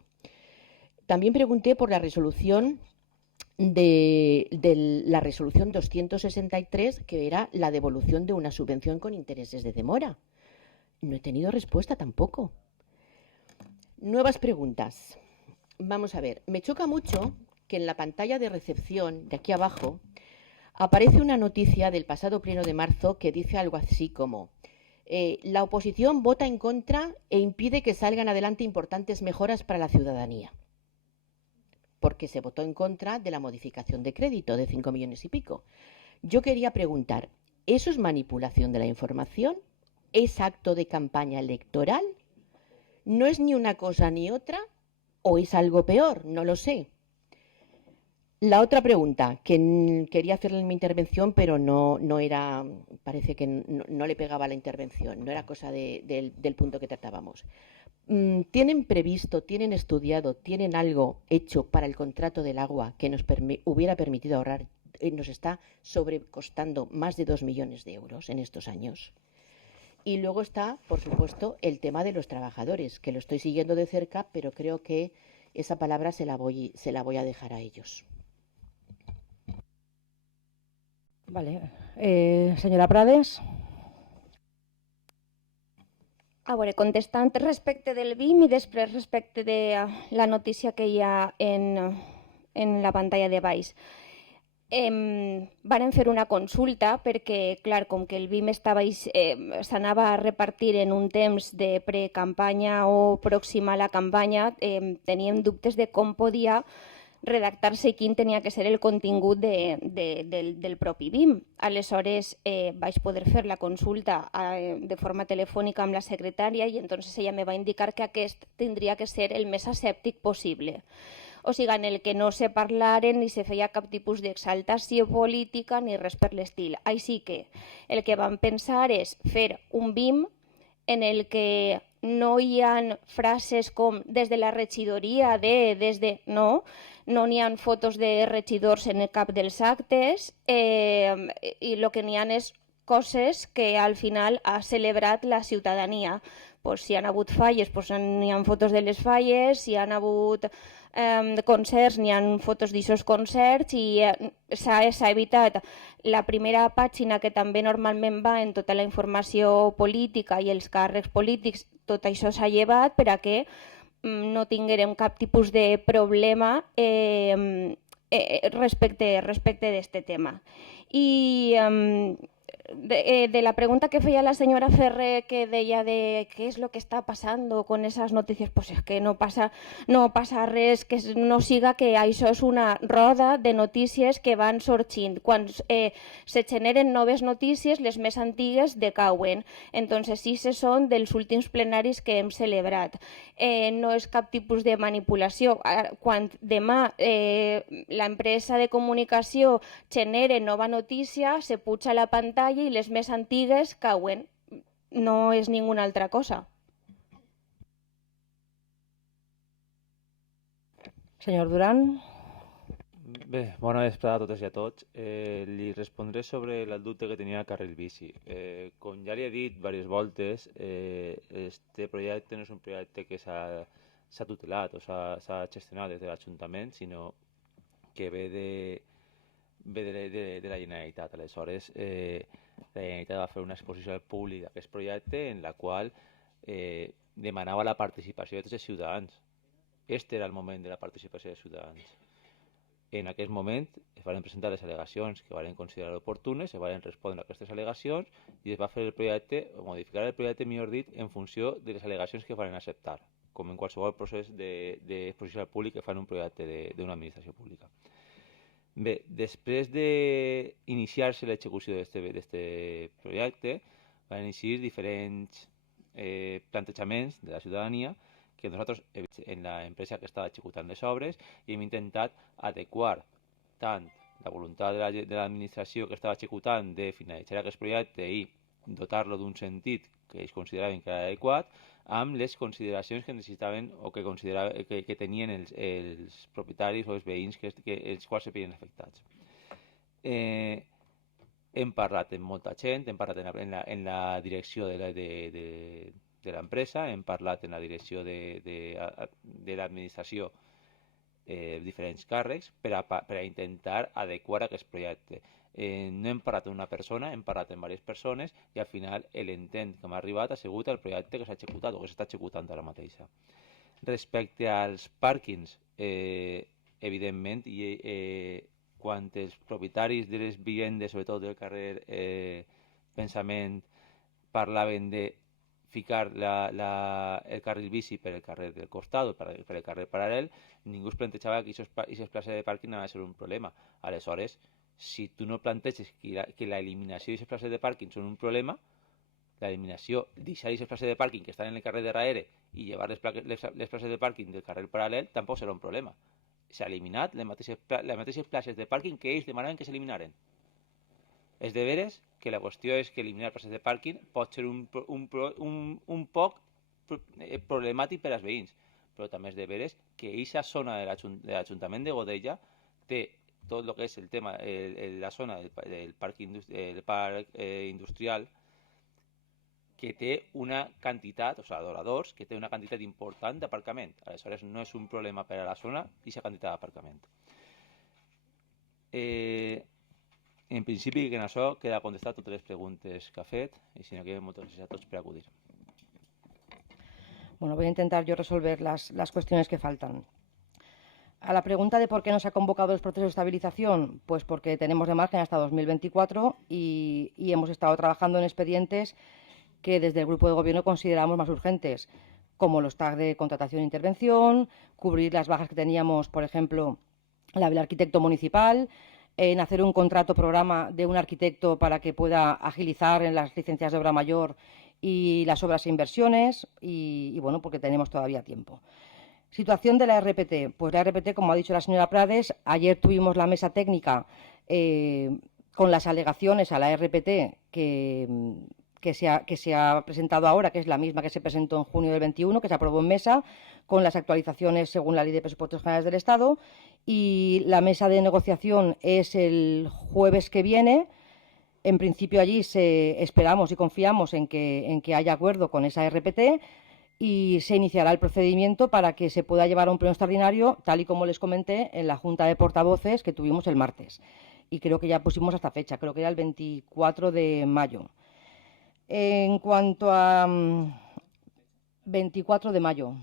También pregunté por la resolución de la resolución 263, que era la devolución de una subvención con intereses de demora. No he tenido respuesta tampoco. Nuevas preguntas. Vamos a ver, me choca mucho que en la pantalla de recepción, de aquí abajo, aparece una noticia del pasado pleno de marzo que dice algo así como la oposición vota en contra e impide que salgan adelante importantes mejoras para la ciudadanía, porque se votó en contra de la modificación de crédito de 5 millones y pico. Yo quería preguntar, ¿eso es manipulación de la información? ¿Es acto de campaña electoral? ¿No es ni una cosa ni otra? ¿O es algo peor? No lo sé. La otra pregunta, que quería hacerle en mi intervención, pero no era, parece que no le pegaba la intervención, no era cosa del punto que tratábamos. tienen previsto, tienen estudiado, tienen algo hecho para el contrato del agua que nos hubiera permitido ahorrar, nos está sobrecostando más de 2 millones de euros en estos años. Y luego está, por supuesto, el tema de los trabajadores, que lo estoy siguiendo de cerca, pero creo que esa palabra se la voy a dejar a ellos. Vale. Senyora Prades. A veure, contestant respecte del BIM i després respecte de la notícia que hi ha en la pantalla de baix. Varen fer una consulta perquè, clar, com que el BIM s'anava a repartir en un temps de precampanya o pròxima a la campanya, teníem dubtes de com podia redactar-se i quin tenia que ser el contingut del propi BIM. Aleshores vaig poder fer la consulta de forma telefònica amb la secretària i entonces ella me va indicar que aquest tindria que ser el més asèptic possible. O sigui, en el que no se parlaren ni se feia cap tipus d'exaltació política ni res per l'estil. Així que el que vam pensar és fer un BIM en el que no hi ha frases com des de la regidoria no n'hi ha fotos de regidors en cap dels actes i el que n'hi ha és coses que al final ha celebrat la ciutadania. Pues, si han hagut falles, pues, n'hi ha fotos de les falles, si han hagut concerts, n'hi ha fotos d'aquests concerts i s'ha evitat la primera pàgina que també normalment va en tota la informació política i els càrrecs polítics, tot això s'ha llevat per a que no tinguérem cap tipus de problema respecte d'aquest tema. I de la pregunta que feia la senyora Ferrer, que deia de què és el que està passant con esas noticias, pues es que no passa res, que no siga que això és una roda de notícies que van sorgint. Quan se generen noves notícies, les més antigues decauen. Entonces, sí, se són dels últims plenaris que hem celebrat. No és cap tipus de manipulació. Quan demà l'empresa de comunicació genera nova notícia, se puja a la pantalla i les més antigues cauen. No és ninguna altra cosa. Senyor Duran. Bé, bona vesprada a totes i a tots. Li respondré sobre el dubte que tenia el carril bici. Com ja li he dit diverses voltes, este projecte no és un projecte que s'ha tutelat o s'ha gestionat des de l'Ajuntament, sinó que ve de la Generalitat. Aleshores, la Generalitat va fer una exposició al públic d'aquest projecte en la qual demanava la participació de tots els ciutadans. Este era el moment de la participació dels ciutadans. En aquest moment es van presentar les al·legacions que van considerar oportunes, es van respondre a aquestes al·legacions i es va fer el projecte, o modificar el projecte, millor dit, en funció de les al·legacions que es van acceptar, com en qualsevol procés d'exposició al públic que fan un projecte d'una administració pública. Bé, després d'iniciar-se l'execució d'aquest projecte, van iniciar diferents plantejaments de la ciutadania que nosaltres, en l'empresa que estava executant les obres, hem intentat adequar tant la voluntat de l'administració que estava executant de finalitzar aquest projecte i dotar-lo d'un sentit que ells consideraven que era adequat, amb les consideracions que necessitaven o que tenien els propietaris o els veïns els quals se veien afectats. Hem parlat amb molta gent, hem parlat en la direcció de l'empresa, hem parlat en la direcció de l'administració diferents càrrecs per a intentar adequar aquest projecte. No hem parlat amb una persona, hem parlat amb diverses persones i al final l'intent que m'ha arribat ha sigut el projecte que s'ha executat o que s'està executant ara mateixa. Respecte als pàrquings, evidentment, quan els propietaris de les vivendes, sobretot del carrer Pensament, parlaven de ficar el carril bici per el carrer del costat o per el carrer paral·lel, ningú es plantejava que aquestes places de pàrquing anaven a ser un problema. Aleshores, si tu no planteges que l'eliminació d'aquestes places de pàrquing són un problema, l'eliminació, deixar aquestes places de pàrquing que estan en el carrer de darrere i llevar les places de pàrquing del carrer paral·lel tampoc serà un problema. S'ha eliminat les mateixes places de pàrquing que ells demanaven que s'eliminaren. És de veres que la qüestió és que eliminar places de pàrquing pot ser un poc problemàtic per als veïns, però també és de veres que aquesta zona de l'Ajuntament de Godella té tot el que és el tema, la zona del parc industrial, que té una quantitat, o sigui, d'oradors, que té una quantitat important d'aparcament. Aleshores, no és un problema per a la zona aquesta quantitat d'aparcament. En principi, que en això queda contestat totes les preguntes que ha fet, i si no, que moltes gràcies a tots per acudir. Bueno, voy a intentar yo resolver las cuestiones que faltan. A la pregunta de por qué no se ha convocado el proceso de estabilización, pues porque tenemos de margen hasta 2024 y hemos estado trabajando en expedientes que desde el grupo de gobierno consideramos más urgentes, como los tags de contratación e intervención, cubrir las bajas que teníamos, por ejemplo, la del arquitecto municipal, en hacer un contrato programa de un arquitecto para que pueda agilizar en las licencias de obra mayor y las obras e inversiones, y bueno, porque tenemos todavía tiempo. Situación de la RPT. Pues la RPT, como ha dicho la señora Prades, ayer tuvimos la mesa técnica con las alegaciones a la RPT que se ha presentado ahora, que es la misma que se presentó en junio del 21, que se aprobó en mesa, con las actualizaciones según la Ley de Presupuestos Generales del Estado, y la mesa de negociación es el jueves que viene. En principio allí esperamos y confiamos en que haya acuerdo con esa RPT y se iniciará el procedimiento para que se pueda llevar a un pleno extraordinario, tal y como les comenté en la Junta de Portavoces que tuvimos el martes. Y creo que ya pusimos hasta fecha, creo que era el 24 de mayo. En cuanto a 24 de mayo,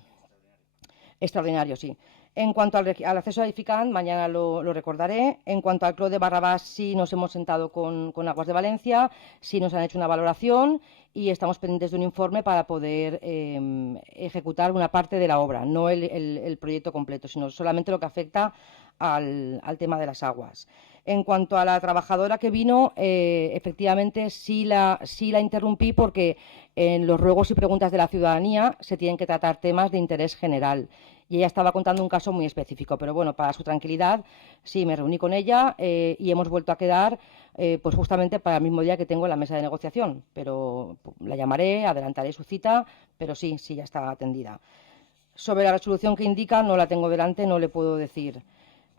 extraordinario, sí. En cuanto al acceso a Edificant, mañana lo recordaré. En cuanto al Clos de Barrabás, sí nos hemos sentado con Aguas de Valencia, sí nos han hecho una valoración y estamos pendientes de un informe para poder ejecutar una parte de la obra, no el proyecto completo, sino solamente lo que afecta al tema de las aguas. En cuanto a la trabajadora que vino, efectivamente sí la interrumpí porque en los ruegos y preguntas de la ciudadanía se tienen que tratar temas de interés general. Y ella estaba contando un caso muy específico, pero bueno, para su tranquilidad, sí, me reuní con ella y hemos vuelto a quedar pues justamente para el mismo día que tengo la mesa de negociación. Pero la llamaré, adelantaré su cita, pero sí, ya está atendida. Sobre la resolución que indica, no la tengo delante, no le puedo decir.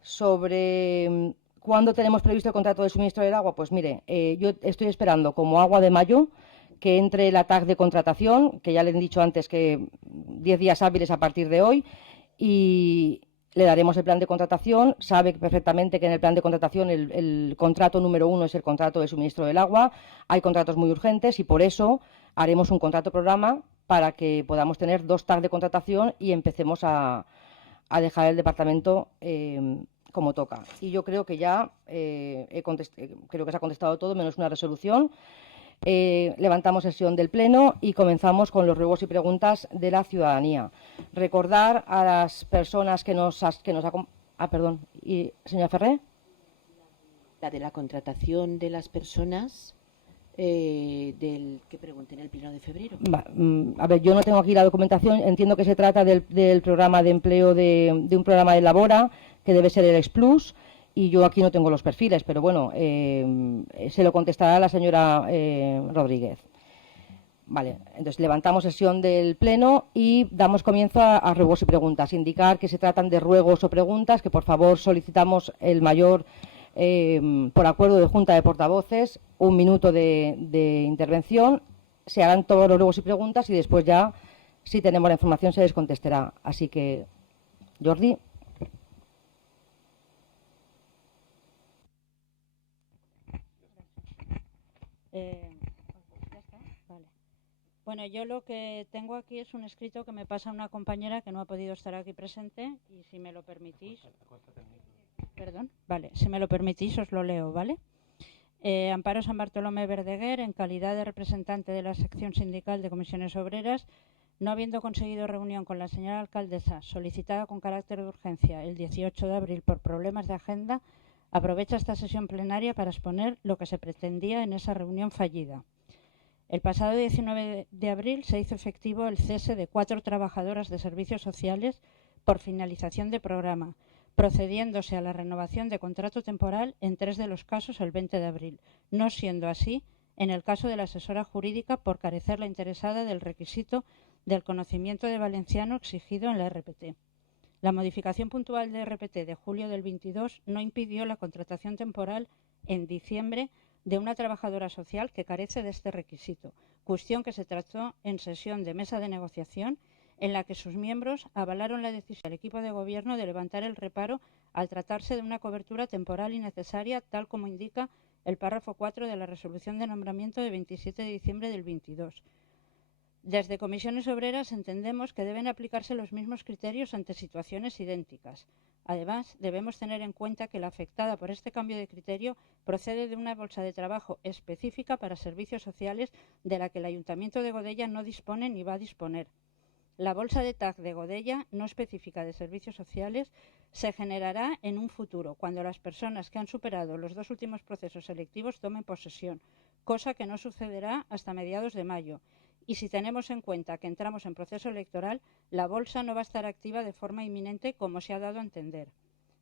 Sobre ¿cuándo tenemos previsto el contrato de suministro del agua? Pues mire, yo estoy esperando como agua de mayo que entre la tag de contratación, que ya le he dicho antes que 10 días hábiles a partir de hoy, y le daremos el plan de contratación. Sabe perfectamente que en el plan de contratación el contrato número 1 es el contrato de suministro del agua. Hay contratos muy urgentes y por eso haremos un contrato programa para que podamos tener 2 tags de contratación y empecemos a dejar el departamento como toca. Y yo creo que ya creo que se ha contestado todo, menos una resolución. Levantamos sesión del Pleno y comenzamos con los ruegos y preguntas de la ciudadanía. Recordar a las personas que nos perdón, ¿y señora Ferrer? La de la contratación de las personas del que pregunté en el Pleno de febrero. A ver, yo no tengo aquí la documentación, entiendo que se trata del programa de empleo de un programa de Labora, que debe ser el Explus, y yo aquí no tengo los perfiles, pero bueno, se lo contestará la señora Rodríguez. Vale, entonces levantamos sesión del Pleno y damos comienzo a ruegos y preguntas. Indicar que se tratan de ruegos o preguntas, que por favor solicitamos el mayor, por acuerdo de Junta de Portavoces, 1 minuto de intervención. Se harán todos los ruegos y preguntas y después ya, si tenemos la información, se les contestará. Así que, Jordi. ¿Ya está? Vale. Bueno, yo lo que tengo aquí es un escrito que me pasa una compañera que no ha podido estar aquí presente y si me lo permitís... Perdón, vale, si me lo permitís os lo leo, ¿vale? Amparo San Bartolomé Verdeguer, en calidad de representante de la sección sindical de Comisiones Obreras, no habiendo conseguido reunión con la señora alcaldesa solicitada con carácter de urgencia el 18 de abril por problemas de agenda, aprovecha esta sesión plenaria para exponer lo que se pretendía en esa reunión fallida. El pasado 19 de abril se hizo efectivo el cese de 4 trabajadoras de servicios sociales por finalización de programa, procediéndose a la renovación de contrato temporal en 3 de los casos el 20 de abril, no siendo así en el caso de la asesora jurídica por carecer la interesada del requisito del conocimiento de valenciano exigido en la RPT. La modificación puntual de RPT de julio del 22 no impidió la contratación temporal en diciembre de una trabajadora social que carece de este requisito, cuestión que se trató en sesión de mesa de negociación en la que sus miembros avalaron la decisión del equipo de gobierno de levantar el reparo al tratarse de una cobertura temporal innecesaria, tal como indica el párrafo 4 de la resolución de nombramiento de 27 de diciembre del 22. Desde Comisiones Obreras entendemos que deben aplicarse los mismos criterios ante situaciones idénticas. Además, debemos tener en cuenta que la afectada por este cambio de criterio procede de una bolsa de trabajo específica para servicios sociales de la que el Ayuntamiento de Godella no dispone ni va a disponer. La bolsa de TAG de Godella, no específica de servicios sociales, se generará en un futuro, cuando las personas que han superado los 2 últimos procesos selectivos tomen posesión, cosa que no sucederá hasta mediados de mayo. Y si tenemos en cuenta que entramos en proceso electoral, la bolsa no va a estar activa de forma inminente como se ha dado a entender.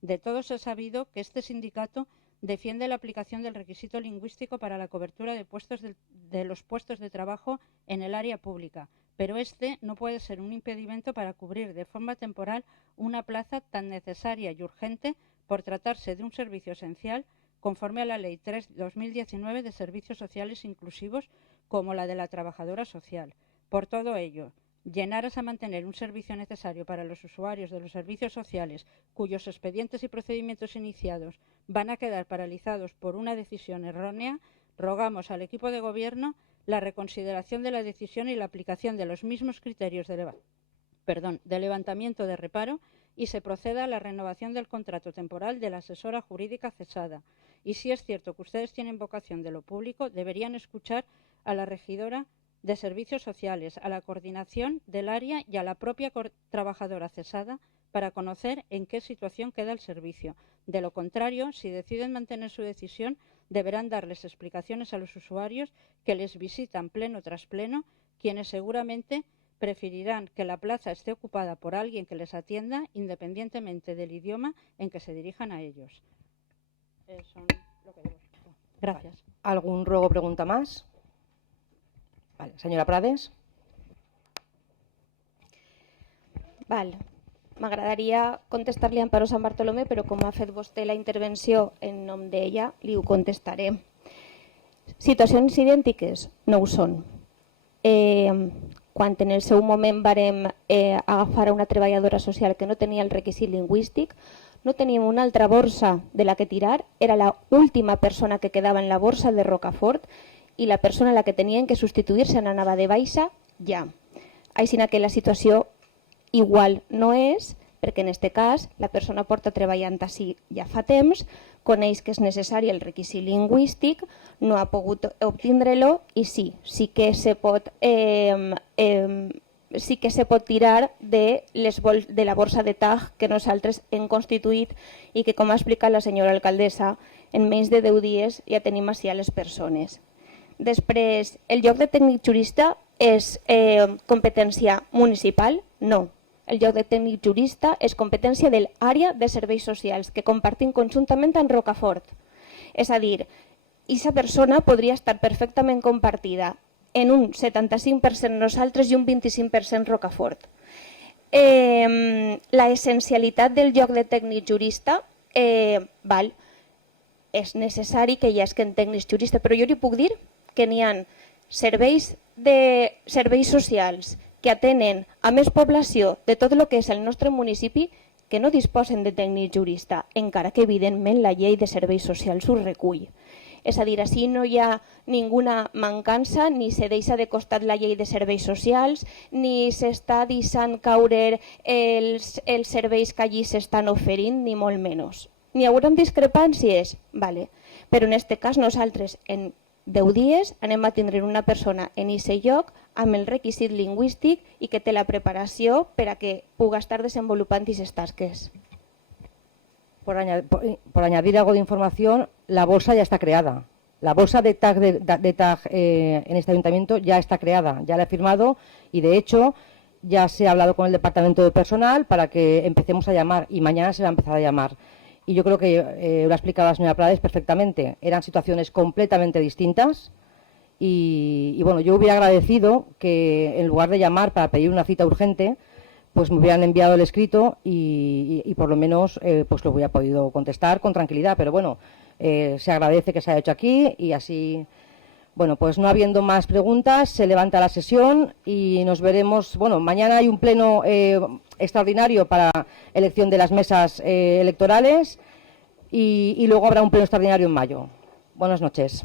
De todos es sabido que este sindicato defiende la aplicación del requisito lingüístico para la cobertura de los puestos de trabajo en el área pública, pero este no puede ser un impedimento para cubrir de forma temporal una plaza tan necesaria y urgente por tratarse de un servicio esencial conforme a la Ley 3/2019 de Servicios Sociales Inclusivos como la de la trabajadora social. Por todo ello, llenaras a mantener un servicio necesario para los usuarios de los servicios sociales cuyos expedientes y procedimientos iniciados van a quedar paralizados por una decisión errónea, rogamos al equipo de gobierno la reconsideración de la decisión y la aplicación de los mismos criterios de levantamiento de reparo y se proceda a la renovación del contrato temporal de la asesora jurídica cesada. Y si es cierto que ustedes tienen vocación de lo público, deberían escuchar a la regidora de Servicios Sociales, a la coordinación del área y a la propia trabajadora cesada para conocer en qué situación queda el servicio. De lo contrario, si deciden mantener su decisión, deberán darles explicaciones a los usuarios que les visitan pleno tras pleno, quienes seguramente preferirán que la plaza esté ocupada por alguien que les atienda independientemente del idioma en que se dirijan a ellos. Gracias. ¿Algún ruego o pregunta más? Vale. Senyora Prades. Val. M'agradaria contestar-li a Amparo Sant Bartolomé, però com ha fet vostè la intervenció en nom d'ella, li ho contestaré. Situacions idèntiques? No ho són. Quan en el seu moment vàrem agafar a una treballadora social que no tenia el requisit lingüístic, no teníem una altra borsa de la que tirar, era l'última persona que quedava en la borsa de Rocafort i la persona a la que tenien que substituir se n'anava de baixa ja. Així que la situació igual no és, perquè en aquest cas la persona porta treballant així ja fa temps, coneix que és necessari el requisit lingüístic, no ha pogut obtindre-lo i sí que se pot tirar de la borsa de TAG que nosaltres hem constituït i que, com ha explicat la senyora alcaldessa, en menys de 10 dies ja tenim així a les persones. Després, el lloc de tècnic jurista és competència municipal? No. El lloc de tècnic jurista és competència de l'àrea de serveis socials que compartim conjuntament amb Rocafort. És a dir, aquesta persona podria estar perfectament compartida en un 75% nosaltres i un 25% Rocafort. La essencialitat del lloc de tècnic jurista és necessari que hi hagi tècnics juristes, però jo li puc dir que n'hi ha serveis socials que atenen a més població de tot el que és el nostre municipi que no disposen de tècnic jurista, encara que evidentment la llei de serveis socials ho recull. És a dir, així no hi ha ninguna mancança, ni se deixa de costat la llei de serveis socials, ni s'està deixant caure els serveis que allí s'estan oferint, ni molt menys. N'hi haurà discrepàncies? Vale. Però en aquest cas nosaltres en 10 dies anem a tindre una persona en aquest lloc amb el requisit lingüístic i que té la preparació per a que pugui estar desenvolupant aquestes tasques. Por añadir algo de información, la bolsa ya está creada. La bolsa de TAG en este ayuntamiento ya está creada, ya la he firmado y de hecho ya se ha hablado con el departamento de personal para que empecemos a llamar y mañana se va a empezar a llamar. Y yo creo que lo ha explicado la señora Prades perfectamente. Eran situaciones completamente distintas Y bueno, yo hubiera agradecido que en lugar de llamar para pedir una cita urgente, pues me hubieran enviado el escrito y por lo menos pues lo hubiera podido contestar con tranquilidad. Pero bueno, se agradece que se haya hecho aquí y así, bueno, pues no habiendo más preguntas, se levanta la sesión y nos veremos. Bueno, mañana hay un pleno extraordinario para elección de las mesas electorales y luego habrá un pleno extraordinario en mayo. Buenas noches.